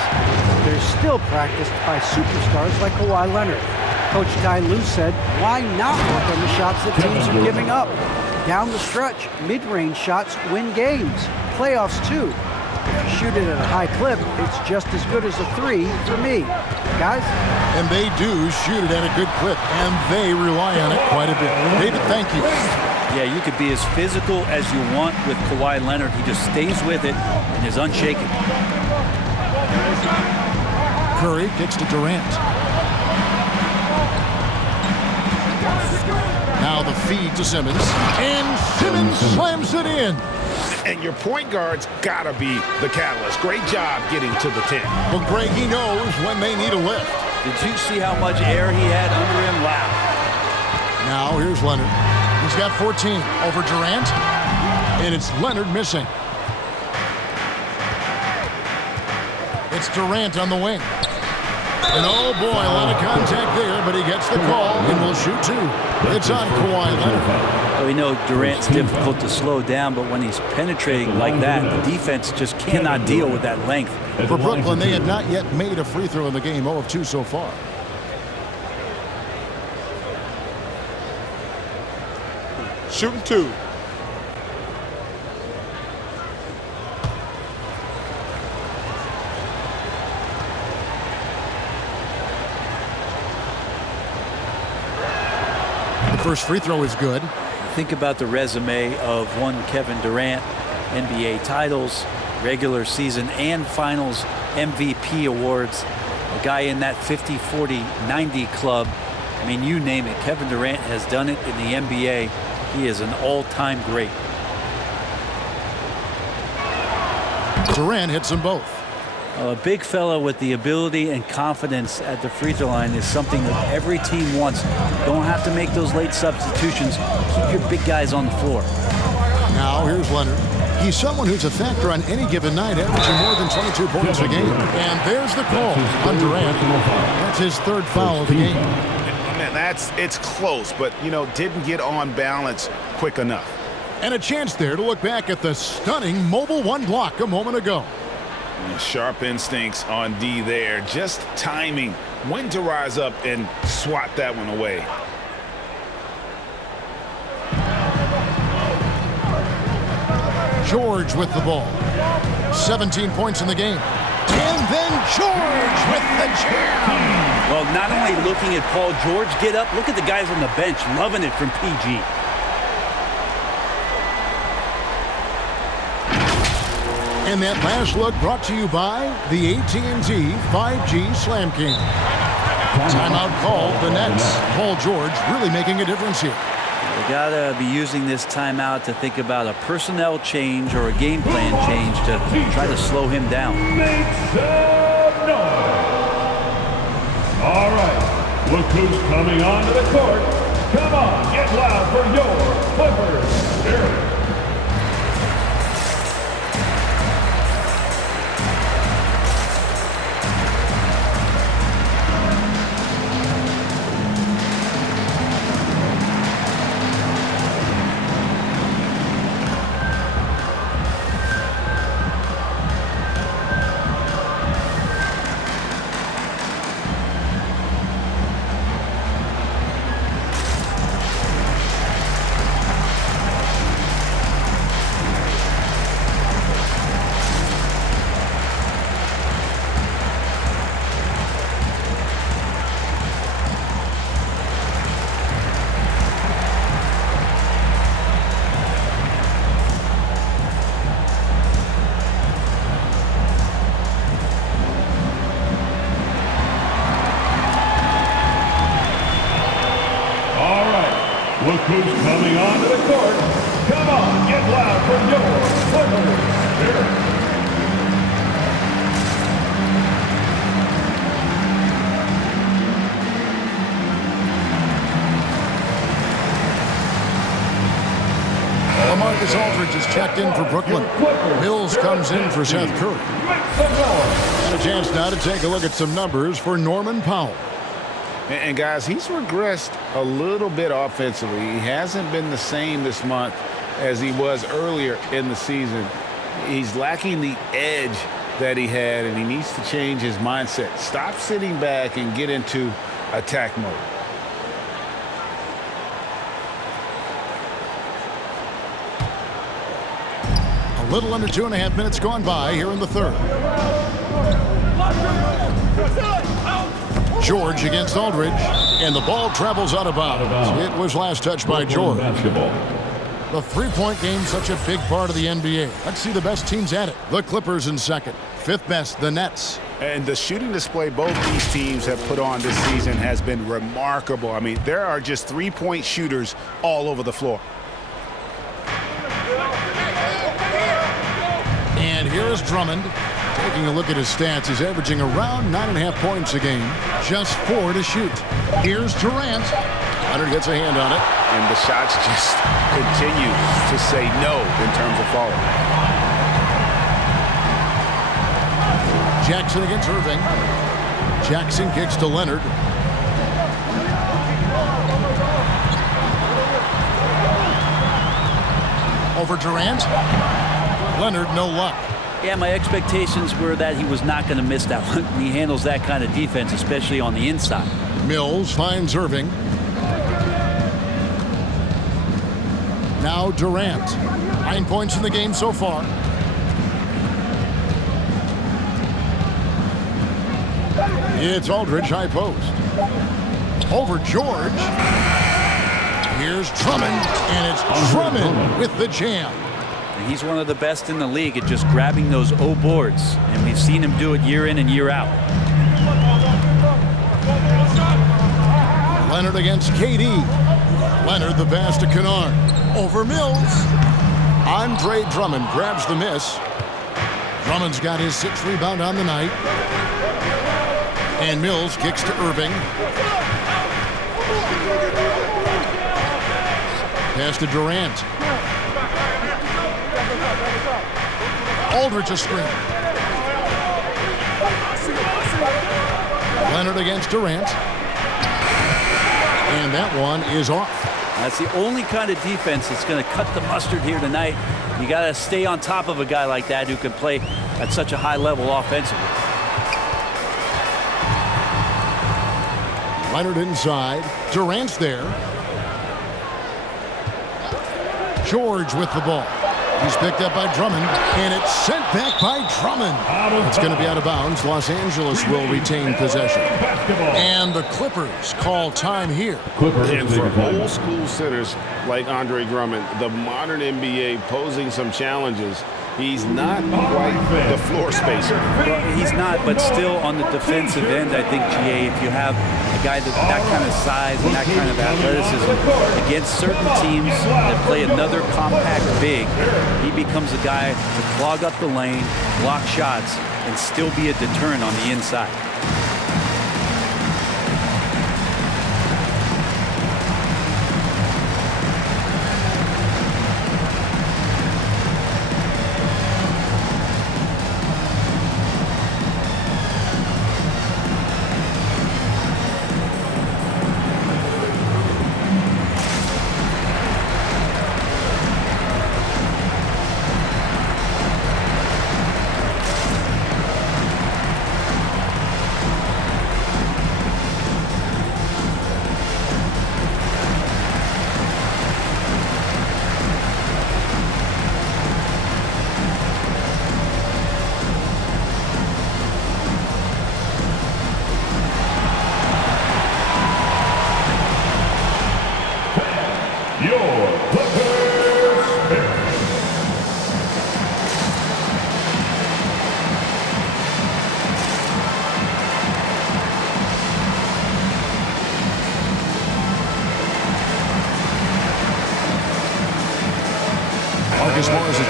They're still practiced by superstars like Kawhi Leonard. Coach Ty Lue said, why not work on the shots that teams are giving up? Down the stretch, mid-range shots win games. Playoffs, too. If you shoot it at a high clip, it's just as good as a 3 for me. Guys? And they do shoot it at a good clip, and they rely on it quite a bit. David, thank you. Yeah, you could be as physical as you want with Kawhi Leonard. He just stays with it and is unshaken. Curry kicks to Durant. Now the feed to Simmons. And Simmons slams it in. And your point guard's got to be the catalyst. Great job getting to the 10. Well, Greg, he knows when they need a lift. Did you see how much air he had under him? Wow. Now here's Leonard. He's got 14 over Durant. And it's Leonard missing. It's Durant on the wing. And oh boy, a lot of contact there, but he gets the call and will shoot 2. It's on Kawhi Leonard. Well, we know Durant's difficult to slow down, but when he's penetrating like that, the defense just cannot deal with that length. For Brooklyn, they have not yet made a free throw in the game, 0 of 2 so far. Shooting 2. First free throw is good. Think about the resume of one Kevin Durant, NBA titles, regular season and finals MVP awards, a guy in that 50, 40, 90 club. I mean, you name it. Kevin Durant has done it in the NBA. He is an all-time great. Durant hits them both. A big fella with the ability and confidence at the free throw line is something that every team wants. Don't have to make those late substitutions. Keep your big guys on the floor. Now here's Leonard. He's someone who's a factor on any given night, averaging more than 22 points a game. And there's the call on Durant. That's his 3rd foul of the game. Man, it's close, but, didn't get on balance quick enough. And a chance there to look back at the stunning mobile 1 block a moment ago. Sharp instincts on D there. Just timing when to rise up and swat that one away. George with the ball. 17 points in the game. And then George with the jam. Well, not only looking at Paul George get up, look at the guys on the bench loving it from PG. And that last look brought to you by the AT&T 5G Slam King. Timeout called the Nets. Paul George really making a difference here. You gotta be using this timeout to think about a personnel change or a game plan change to try to slow him down. All right, look who's coming onto the court. Come on, get loud for your Clippers. Here. who's coming onto the court. Come on, get loud for your Clippers. LaMarcus Aldridge is checked in for Brooklyn. Mills comes in for Seth Curry. And a chance now to take a look at some numbers for Norman Powell. And guys, he's regressed a little bit offensively. He hasn't been the same this month as he was earlier in the season. He's lacking the edge that he had, and he needs to change his mindset. Stop sitting back and get into attack mode. A little under 2.5 minutes gone by here in the third. George against Aldridge, and the ball travels out of bounds. It was last touched by George. The three-point game, such a big part of the NBA. Let's see the best teams at it. The Clippers in second. Fifth best, the Nets. And the shooting display both these teams have put on this season has been remarkable. I mean, there are just three-point shooters all over the floor. And here is Drummond. Taking a look at his stats, he's averaging around 9.5 points a game. Just 4 to shoot. Here's Durant. Leonard gets a hand on it. And the shots just continue to say no in terms of falling. Jackson against Irving. Jackson kicks to Leonard. Over Durant. Leonard, no luck. Yeah, my expectations were that he was not going to miss that one. He handles that kind of defense, especially on the inside. Mills finds Irving. Now Durant. 9 points in the game so far. It's Aldridge, high post. Over George. Here's Drummond, and it's Drummond with the jam. He's one of the best in the league at just grabbing those O boards, and we've seen him do it year in and year out. Leonard against KD. Leonard the pass to Kennard. Over Mills. Andre Drummond grabs the miss. Drummond's got his 6th rebound on the night. And Mills kicks to Irving. Pass to Durant. Aldridge a screen. Leonard against Durant. And that one is off. That's the only kind of defense that's going to cut the mustard here tonight. You got to stay on top of a guy like that who can play at such a high level offensively. Leonard inside. Durant's there. George with the ball. He's picked up by Drummond, and it's sent back by Drummond. It's going to be out of bounds. Los Angeles will retain possession. And the Clippers call time here. And for old school centers like Andre Drummond, the modern NBA posing some challenges. He's not quite the floor spacer. Well, he's not, but still on the defensive end, I think, GA, if you have a guy that kind of size and that kind of athleticism against certain teams that play another compact big, he becomes a guy to clog up the lane, block shots, and still be a deterrent on the inside.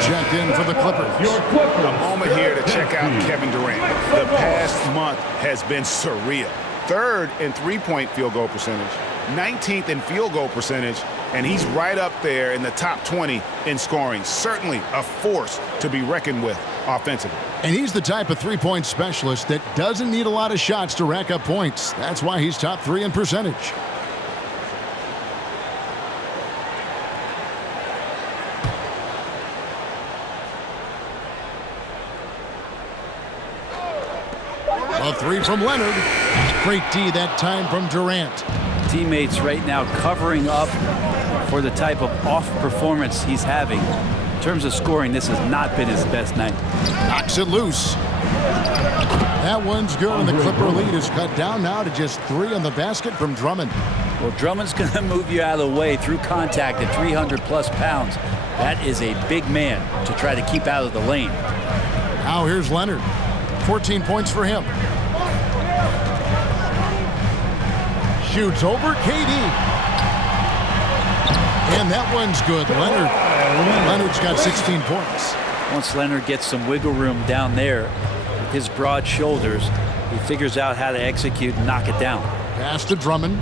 checked in for the Clippers. A moment here to check out Kevin Durant. The past month has been surreal. 3rd in three-point field goal percentage, 19th in field goal percentage, and he's right up there in the top 20 in scoring. Certainly a force to be reckoned with offensively. And he's the type of three-point specialist that doesn't need a lot of shots to rack up points. That's why he's top 3 in percentage. A 3 from Leonard. Great D that time from Durant. Teammates right now covering up for the type of off performance he's having. In terms of scoring, this has not been his best night. Knocks it loose. That one's good, and the Clipper lead is cut down now to just 3 on the basket from Drummond. Well, Drummond's going to move you out of the way through contact at 300-plus pounds. That is a big man to try to keep out of the lane. Now here's Leonard. 14 points for him. Shoots over KD. And that one's good. Leonard's got 16 points. Once Leonard gets some wiggle room down there with his broad shoulders, he figures out how to execute and knock it down. Pass to Drummond.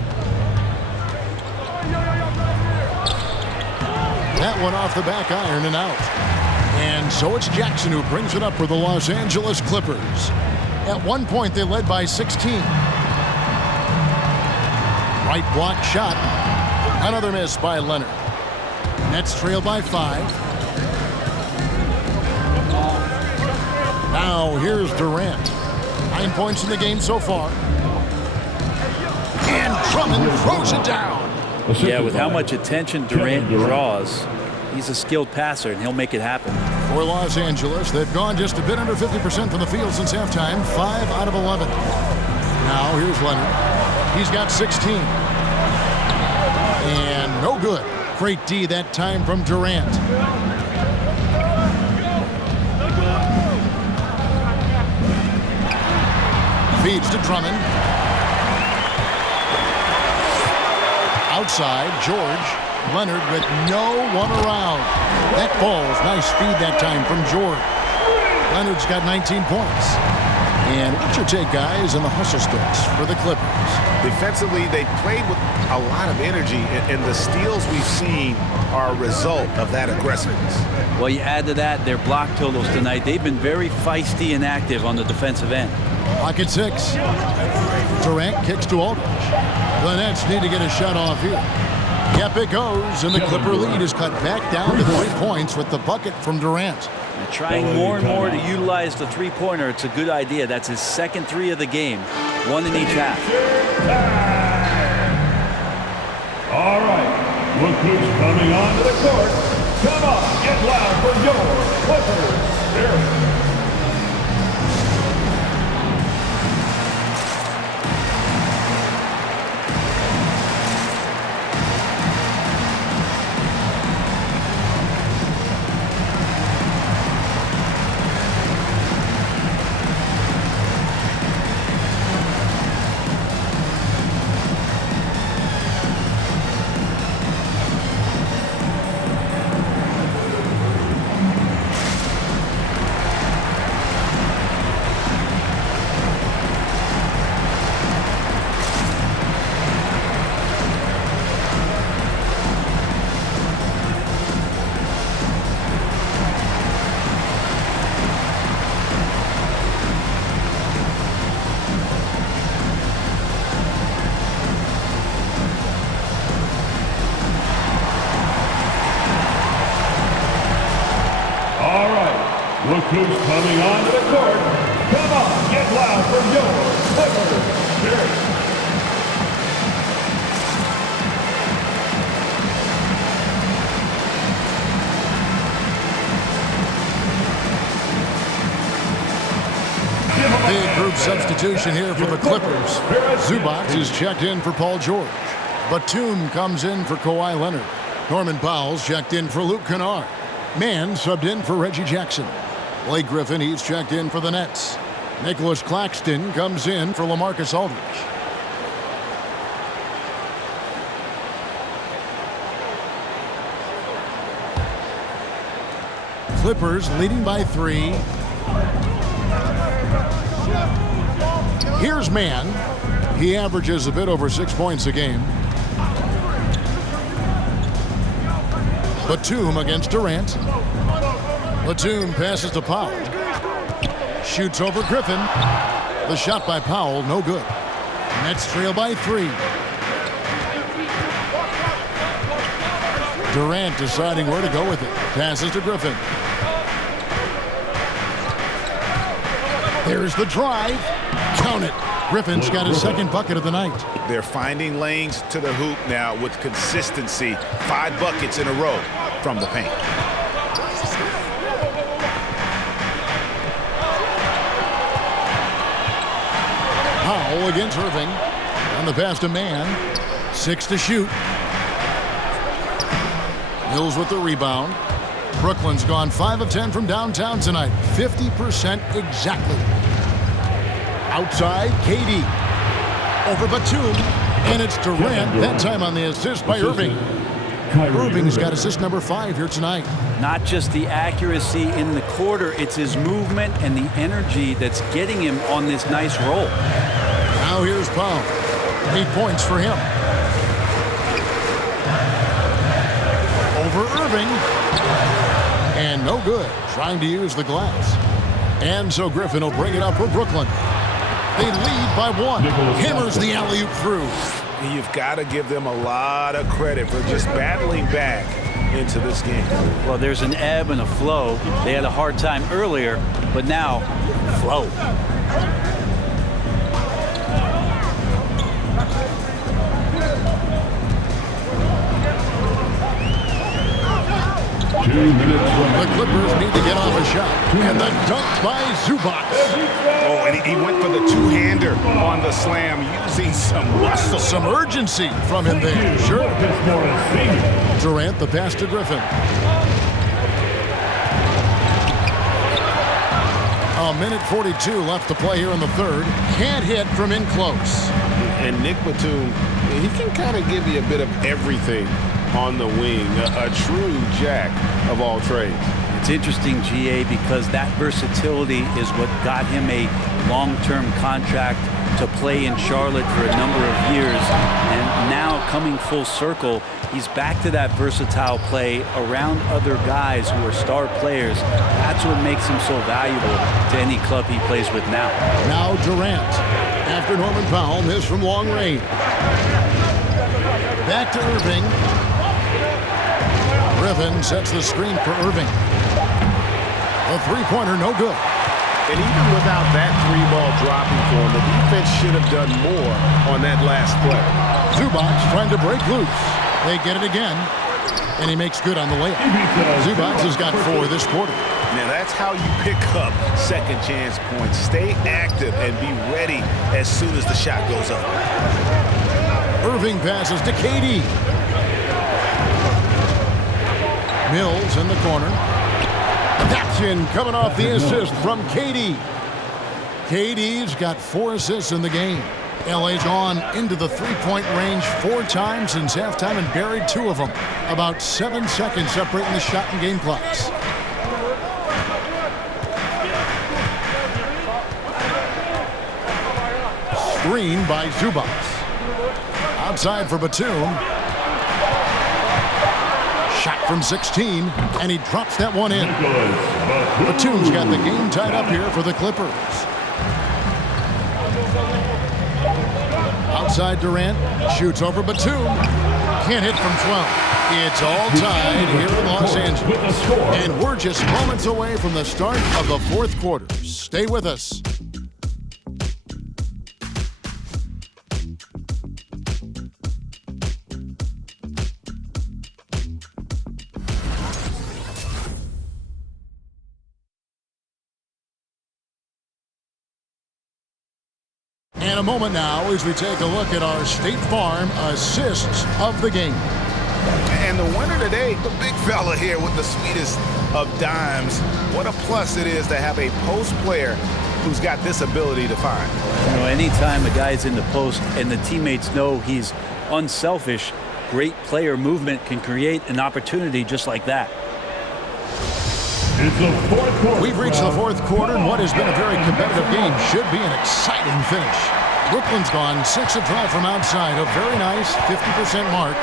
That one off the back iron and out. And so it's Jackson who brings it up for the Los Angeles Clippers. At one point, they led by 16. Right block shot. Another miss by Leonard. Nets trail by 5. Now here's Durant. 9 points in the game so far. And Drummond throws it down. Yeah, with how much attention Durant draws, he's a skilled passer, and he'll make it happen. For Los Angeles, they've gone just a bit under 50% from the field since halftime. 5 out of 11. Now here's Leonard. He's got 16. And no good. Great D that time from Durant. Feeds to Drummond. Outside, George. Leonard with no one around. That falls. Nice feed that time from George. Leonard's got 19 points. And what's your take, guys, on the hustle sticks for the Clippers? Defensively, they played with a lot of energy, and the steals we've seen are a result of that aggressiveness. Well, you add to that their block totals tonight. They've been very feisty and active on the defensive end. Clock at 6. Durant kicks to Aldridge. The Nets need to get a shot off here. Yep, it goes, and the Clipper lead is cut back down to 3 points with the bucket from Durant. And trying more and more to utilize the three-pointer, it's a good idea. That's his second 3 of the game, 1 in each half. All right, look who's coming onto the court. Come on, get loud for your Clippers. Derek. Look who's coming onto the court. Come on, get loud for your Clippers. Derek. Big group substitution here for the Clippers. Zubac is checked in for Paul George. Batum comes in for Kawhi Leonard. Norman Powell's checked in for Luke Kennard. Mann subbed in for Reggie Jackson. Blake Griffin, he's checked in for the Nets. Nicholas Claxton comes in for LaMarcus Aldridge. Clippers leading by 3. Here's Mann. He averages a bit over 6 points a game. Batum against Durant. Batum passes to Powell. Shoots over Griffin. The shot by Powell, no good. Nets trail by 3. Durant deciding where to go with it. Passes to Griffin. There's the drive. Count it. Griffin's got his second bucket of the night. They're finding lanes to the hoop now with consistency. 5 buckets in a row from the paint. Powell against Irving. On the pass to Mann. 6 to shoot. Mills with the rebound. Brooklyn's gone 5 of 10 from downtown tonight. 50% exactly. Outside, KD. Over Batum. And it's Durant, that time on the assist by Irving. Irving's got assist number 5 here tonight. Not just the accuracy in the quarter, it's his movement and the energy that's getting him on this nice roll. Now here's Powell. 8 points for him. Over Irving. And no good. Trying to use the glass. And so Griffin will bring it up for Brooklyn. They lead by 1. Hammers the alley-oop through. You've got to give them a lot of credit for just battling back into this game. Well, there's an ebb and a flow. They had a hard time earlier, but now, flow. The Clippers need to get off a shot. And the dunk by Zubac. Oh, and he went for the two-hander on the slam, using some muscle. Some urgency from him there. Sure. Durant, the pass to Griffin. A minute 42 left to play here in the third. Can't hit from in close. And Nick Batum, he can kind of give you a bit of everything on the wing. A true jack of all trades. It's interesting, GA, because that versatility is what got him a long-term contract to play in Charlotte for a number of years. And now coming full circle, he's back to that versatile play around other guys who are star players. That's what makes him so valuable to any club he plays with now. Now Durant. After Norman Powell missed from long range. Back to Irving. Griffin sets the screen for Irving. A three-pointer, no good. And even without that 3-ball dropping for him, the defense should have done more on that last play. Zubac trying to break loose. They get it again, and he makes good on the layup. Zubac has got 4 this quarter. Now that's how you pick up second chance points. Stay active and be ready as soon as the shot goes up. Irving passes to KD. Mills in the corner. That's in, coming off the assist from KD. KD's got 4 assists in the game. LA's gone into the three-point range 4 times since halftime and buried 2 of them. About 7 seconds separating the shot and game clocks. Screen by Zubac. Outside for Batum. Shot from 16, and he drops that one in. Batum's got the game tied up here for the Clippers. Outside Durant, shoots over Batum. Can't hit from 12. It's all tied here in Los Angeles. And we're just moments away from the start of the fourth quarter. Stay with us. And a moment now as we take a look at our State Farm assists of the game. And the winner today, the big fella here with the sweetest of dimes. What a plus it is to have a post player who's got this ability to find. You know, anytime a guy's in the post and the teammates know he's unselfish, great player movement can create an opportunity just like that. It's the fourth quarter. We've reached the fourth quarter, and what has been a very competitive game should be an exciting finish. Brooklyn's gone 6 of 12 from outside, a very nice 50% mark,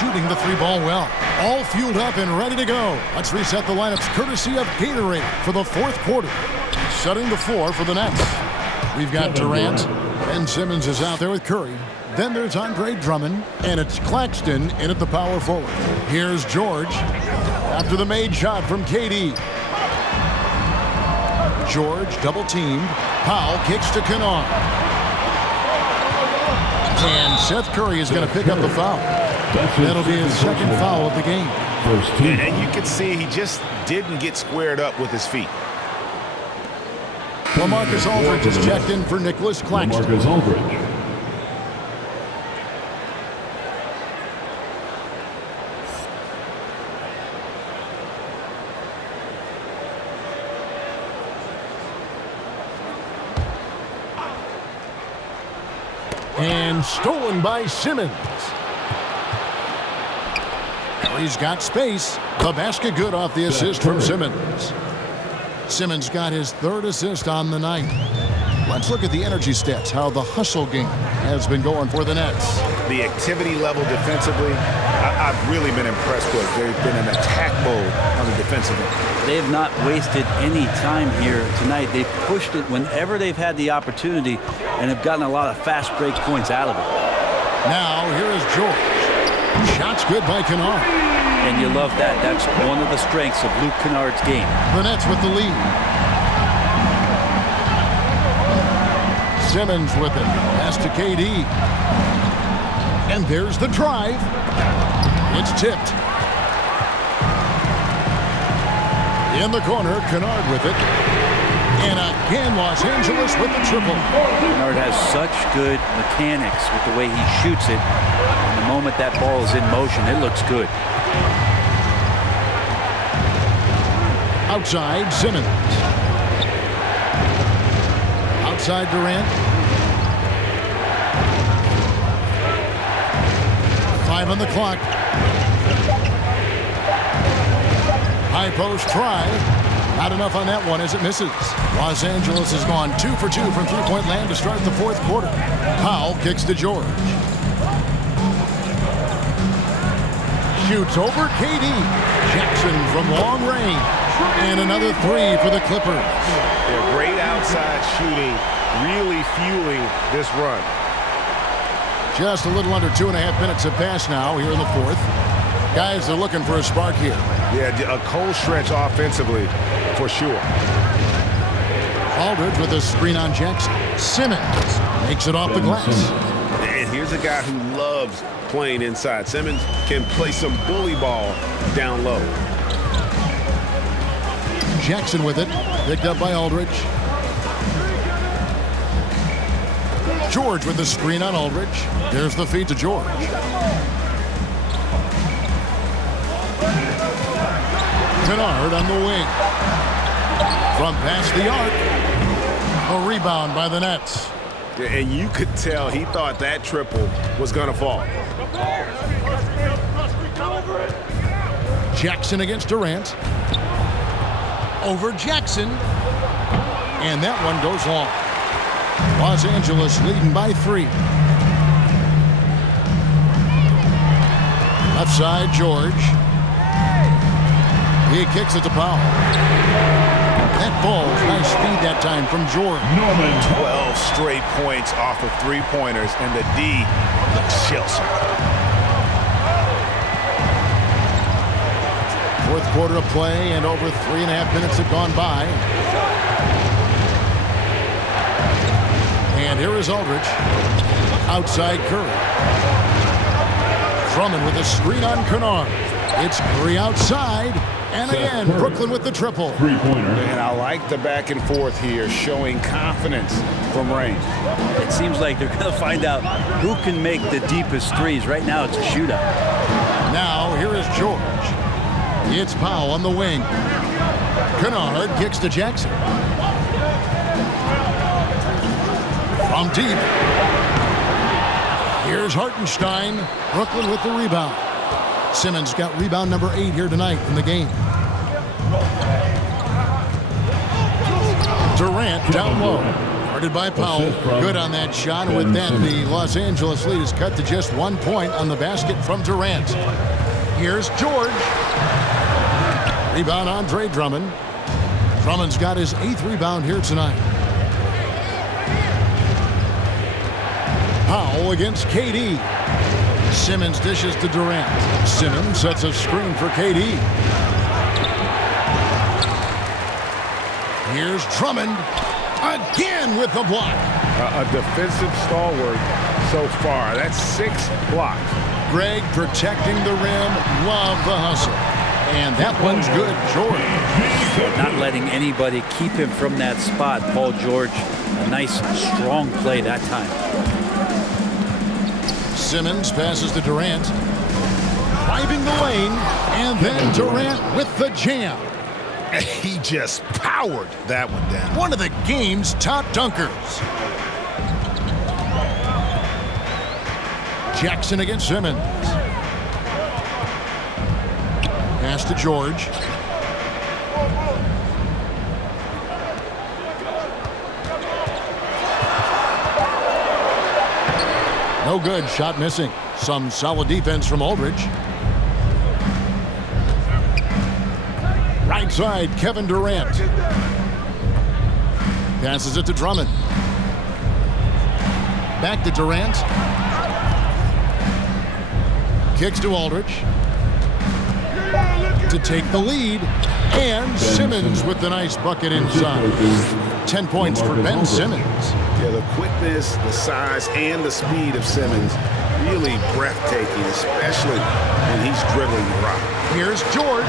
shooting the three ball well. All fueled up and ready to go. Let's reset the lineups courtesy of Gatorade for the fourth quarter. Setting the floor for the Nets. We've got Durant. Ben Simmons is out there with Curry. Then there's Andre Drummond, and it's Claxton in at the power forward. Here's George after the made shot from KD. George double-teamed. Powell kicks to Kennard. And Seth Curry is going to pick up the foul. That'll be his second foul of the game. And you can see he just didn't get squared up with his feet. LaMarcus Aldridge is checked in for Nicholas Claxton. LaMarcus Aldridge. And stolen by Simmons. Curry's got space. The basket good off the assist from Simmons. Simmons got his third assist on the night. Let's look at the energy stats, how the hustle game has been going for the Nets. The activity level defensively, I've really been impressed with. They've been in attack mode on the defensive end. They have not wasted any time here tonight. They've pushed it whenever they've had the opportunity and have gotten a lot of fast break points out of it. Now, here is George. Shots good by Kennard. And you love that. That's one of the strengths of Luke Kennard's game. The Nets with the lead. Simmons with it. Pass to KD. And there's the drive. It's tipped. In the corner, Kennard with it. And again, Los Angeles with the triple. Kennard has such good mechanics with the way he shoots it. And the moment that ball is in motion, it looks good. Outside, Simmons. Outside, Durant. 5 on the clock. High post try. Not enough on that one as it misses. Los Angeles has gone 2 for 2 from three-point land to start the fourth quarter. Powell kicks to George. Shoots over KD. Jackson from long range. And another three for the Clippers. Yeah, great outside shooting, really fueling this run. Just a little under 2.5 minutes have passed now here in the fourth. Guys are looking for a spark here. Yeah, a cold stretch offensively for sure. Aldridge with a screen on Jackson. Simmons makes it off the glass. And here's a guy who loves playing inside. Simmons can play some bully ball down low. Jackson with it. Picked up by Aldridge. George with the screen on Aldridge. There's the feed to George. Kennard on the wing. From past the arc. A rebound by the Nets. And you could tell he thought that triple was going to fall. Jackson against Durant. Over Jackson. And that one goes long. Los Angeles leading by 3. Left side, George. He kicks it to Powell. That ball's nice feed that time from George. 12 straight points off of three-pointers, and the D looks Chelsea. Fourth quarter of play, and over 3.5 minutes have gone by. And here is Aldridge. Outside Curry. Drummond with a screen on Kennard. It's Curry outside. And again, Brooklyn with the triple. And I like the back and forth here, showing confidence from range. It seems like they're going to find out who can make the deepest threes. Right now, it's a shootout. Now, here is George. It's Powell on the wing. Kennard kicks to Jackson. From deep. Here's Hartenstein. Brooklyn with the rebound. Simmons got rebound number 8 here tonight in the game. Durant down low. Guarded by Powell. Good on that shot. And with that, the Los Angeles lead is cut to just 1 point on the basket from Durant. Here's George. Rebound, Andre Drummond. Drummond's got his 8th rebound here tonight. Powell against KD. Simmons dishes to Durant. Simmons sets a screen for KD. Here's Drummond again with the block. A defensive stalwart so far. That's 6 blocks. Greg protecting the rim. Love the hustle. And that one's good, George. Not letting anybody keep him from that spot. Paul George, a nice, strong play that time. Simmons passes to Durant. Driving the lane. And then Durant with the jam. He just powered that one down. One of the game's top dunkers. Jackson against Simmons. Pass to George. No good. Shot missing. Some solid defense from Aldridge. Right side, Kevin Durant. Passes it to Drummond. Back to Durant. Kicks to Aldridge. To take the lead. And Simmons with the nice bucket inside. 10 points for Ben Simmons. Yeah, the quickness, the size, and the speed of Simmons really breathtaking, especially when he's dribbling the rock. Here's George.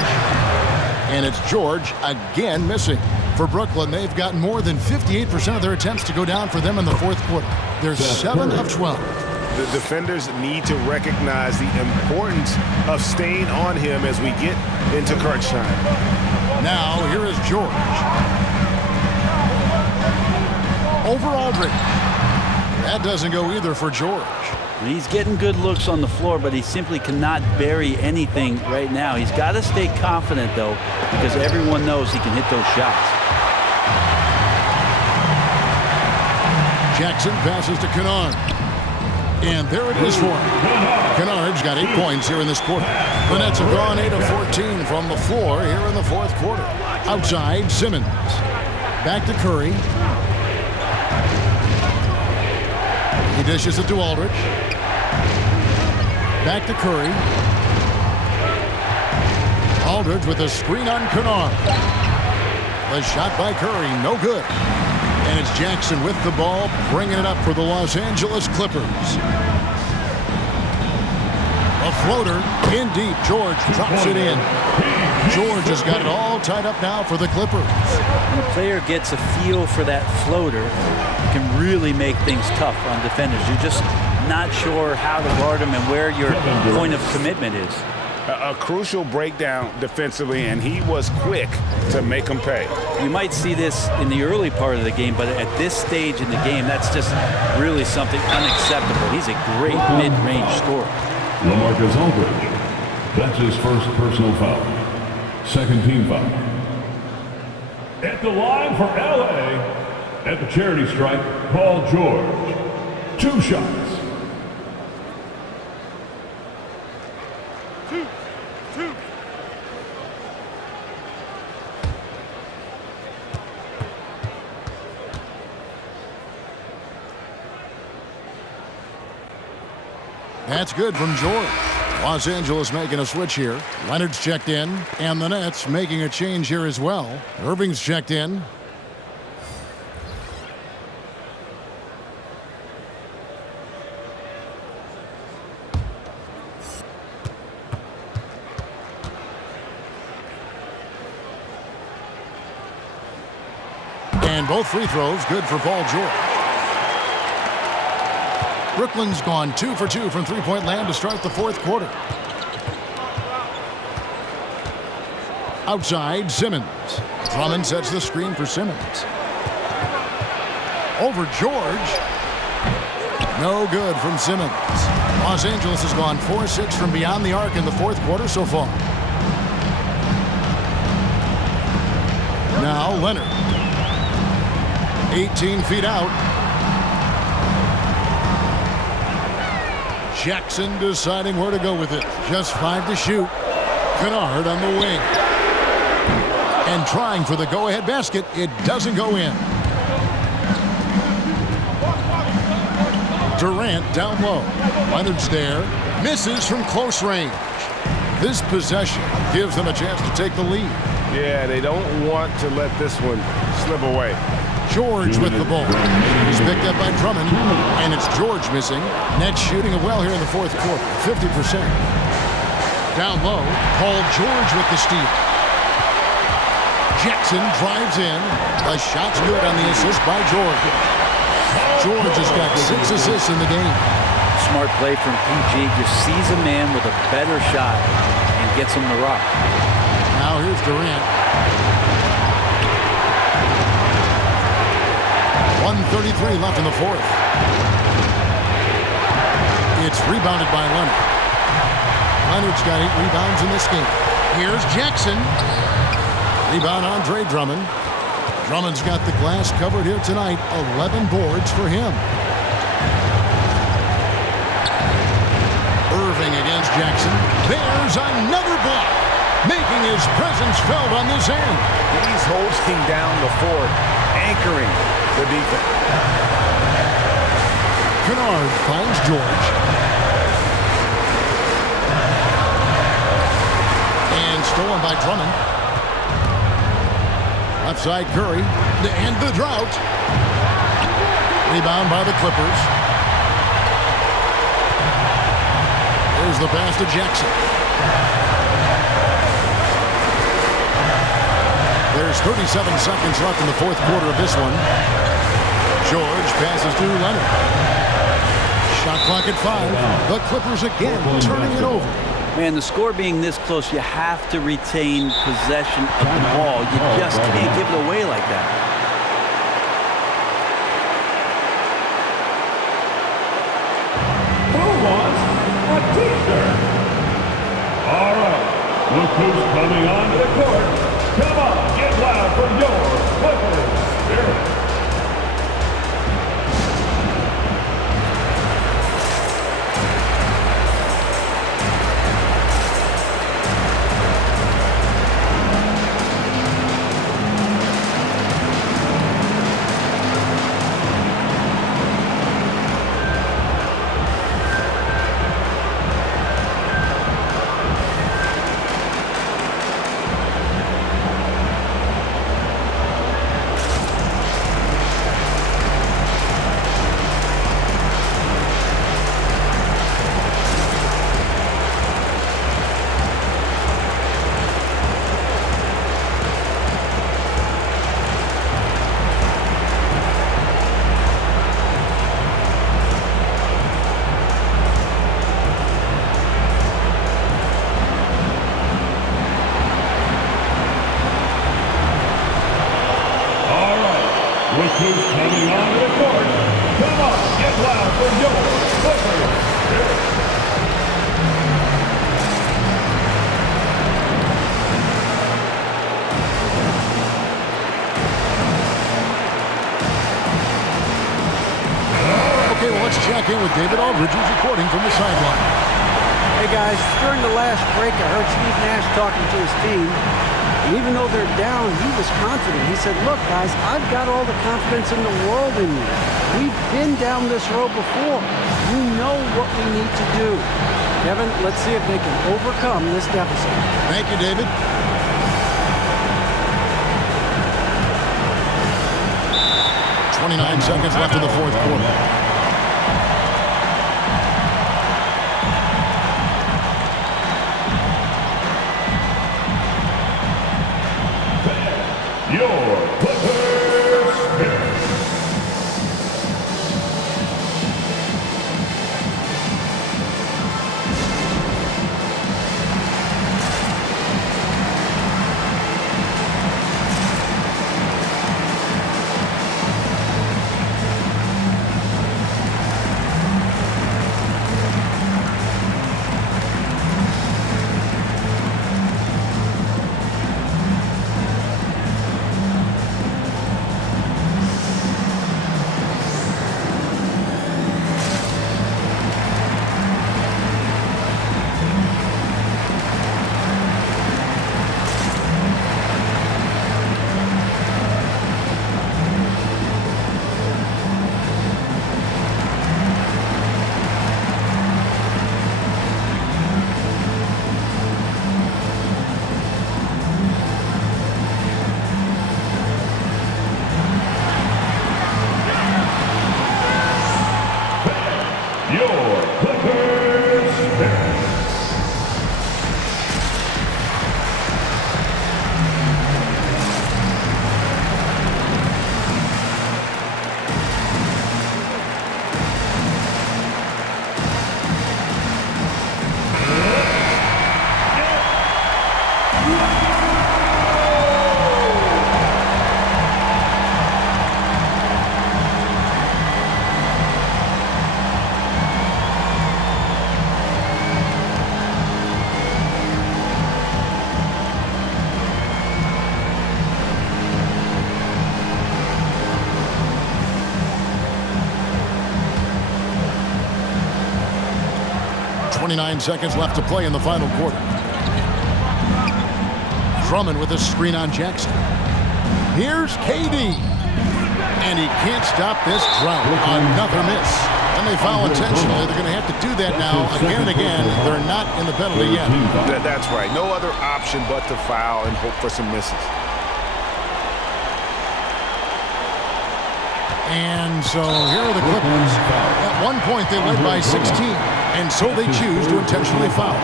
And it's George again missing. For Brooklyn, they've gotten more than 58% of their attempts to go down for them in the fourth quarter. They're 7 of 12. The defenders need to recognize the importance of staying on him as we get into crunch time. Now, here is George. Over Aldridge. That doesn't go either for George. He's getting good looks on the floor, but he simply cannot bury anything right now. He's got to stay confident, though, because everyone knows he can hit those shots. Jackson passes to Kennard. And there it is for him. Kennard's got 8 points here in this quarter. The Nets have gone 8 of 14 from the floor here in the fourth quarter. Outside, Simmons. Back to Curry. He dishes it to Aldridge. Back to Curry. Aldridge with a screen on Kennard. The shot by Curry, no good. And it's Jackson with the ball, bringing it up for the Los Angeles Clippers. A floater in deep. George drops it in. George has got it all tied up now for the Clippers. When a player gets a feel for that floater, it can really make things tough on defenders. You're just not sure how to guard him and where your point of commitment is. A crucial breakdown defensively, and he was quick to make him pay. You might see this in the early part of the game, but at this stage in the game, that's just really something unacceptable. He's a great mid-range scorer. LaMarcus Aldridge. That's his first personal foul. Second team foul. At the line for LA, at the charity stripe, Paul George. 2 shots. That's good from George. Los Angeles making a switch here. Leonard's checked in, and the Nets making a change here as well. Irving's checked in. And both free throws good for Paul George. Brooklyn's gone 2 for 2 from three-point land to start the fourth quarter. Outside, Simmons. Drummond sets the screen for Simmons. Over George. No good from Simmons. Los Angeles has gone 4-6 from beyond the arc in the fourth quarter so far. Now Leonard. 18 feet out. Jackson deciding where to go with it. Just 5 to shoot. Kennard on the wing. And trying for the go-ahead basket. It doesn't go in. Durant down low. Leonard's there. Misses from close range. This possession gives them a chance to take the lead. Yeah, they don't want to let this one slip away. George with the ball. He's picked up by Drummond, and it's George missing. Nets shooting it well here in the fourth quarter, 50%. Down low, Paul George with the steal. Jackson drives in. The shot's good on the assist by George. George has got 6 assists in the game. Smart play from PG. Just sees a man with a better shot and gets him the rock. Now here's Durant. 1:33 left in the fourth. It's rebounded by Leonard. Leonard's got 8 rebounds in this game. Here's Jackson. Rebound Andre Drummond. Drummond's got the glass covered here tonight. 11 boards for him. Irving against Jackson. There's another block. Making his presence felt on this end. He's holding down the fort, anchoring the defense. Kennard finds George. And stolen by Drummond. Left side Curry. To end the drought. Rebound by the Clippers. There's the pass to Jackson. There's 37 seconds left in the fourth quarter of this one. George passes to Leonard. Shot clock at 5. The Clippers again turning it over. Man, the score being this close, you have to retain possession of the ball. You just can't give it away like that. Who wants a t-shirt? All right, look who's coming onto the court. Come on, get loud for your Clippers Spirit. Look who's coming onto the court. Come on, get loud for your Clippers Spirit. Okay, well, let's check in with David Aldridge, who's reporting from the sideline. Hey, guys, during the last break, I heard Steve Nash talking to his team. And even though they're down, he was confident. He said, look, guys, I've got all the confidence in the world in you. We've been down this road before. You know what we need to do. Kevin, let's see if they can overcome this deficit. Thank you, David. .29 seconds left in the fourth quarter. Your Clippers Spirit. 29 seconds left to play in the final quarter. Drummond with a screen on Jackson. Here's KD. And he can't stop this drought. Another miss. And they foul intentionally. They're going to have to do that now again and again. They're not in the penalty yet. That's right. No other option but to foul and hope for some misses. And so here are the Clippers. At one point, they led by 16. And so they choose to intentionally foul.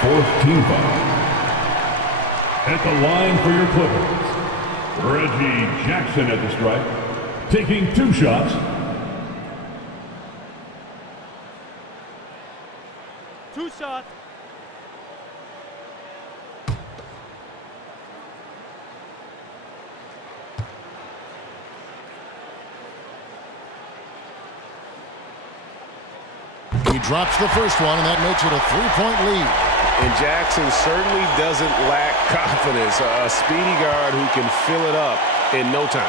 Fourth team foul. At the line for your Clippers, Reggie Jackson at the stripe, taking 2 shots. 2 shots. He drops the first one, and that makes it a 3-point lead. And Jackson certainly doesn't lack confidence. A speedy guard who can fill it up in no time.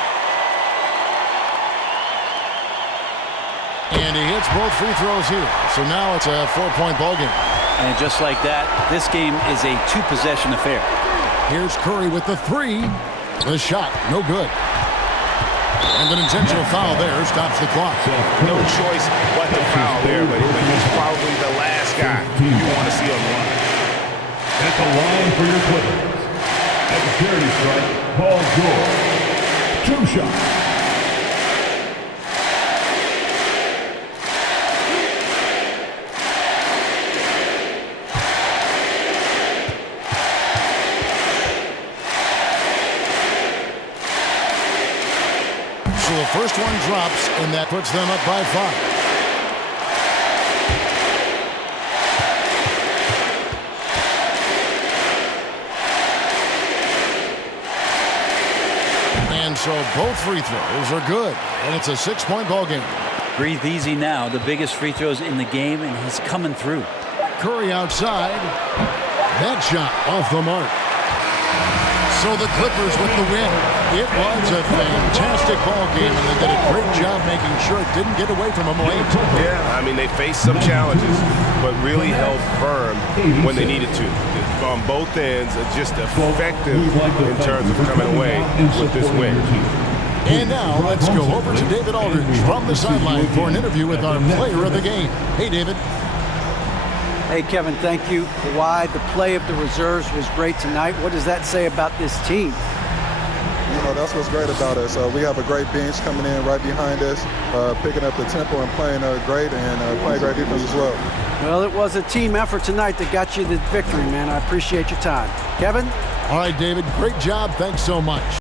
And he hits both free throws here. So now it's a 4-point ball game. And just like that, this game is a 2-possession affair. Here's Curry with the 3. The shot, no good. And an intentional foul there stops the clock. No choice but to foul there, but he's probably the last guy you want to see on the line. At the line for your Clippers, at the charity stripe, Paul George. 2 shots. So the first one drops, and that puts them up by 5. And so both free throws are good, and it's a 6-point ball game. Breathe easy now. The biggest free throws in the game, and he's coming through. Curry outside. That shot off the mark. So the Clippers with the win. It was a fantastic ball game, and they did a great job making sure it didn't get away from them late. Yeah, I mean, they faced some challenges, but really held firm when they needed to. On both ends, just effective in terms of coming away with this win. And now let's go over to David Aldridge from the sideline for an interview with our player of the game. Hey, David. Hey, Kevin, thank you. Kawhi, the play of the reserves was great tonight. What does that say about this team? You know, that's what's great about us. We have a great bench coming in right behind us, picking up the tempo and playing great and playing great defense as well. Well, it was a team effort tonight that got you the victory, man. I appreciate your time. Kevin? All right, David, great job. Thanks so much.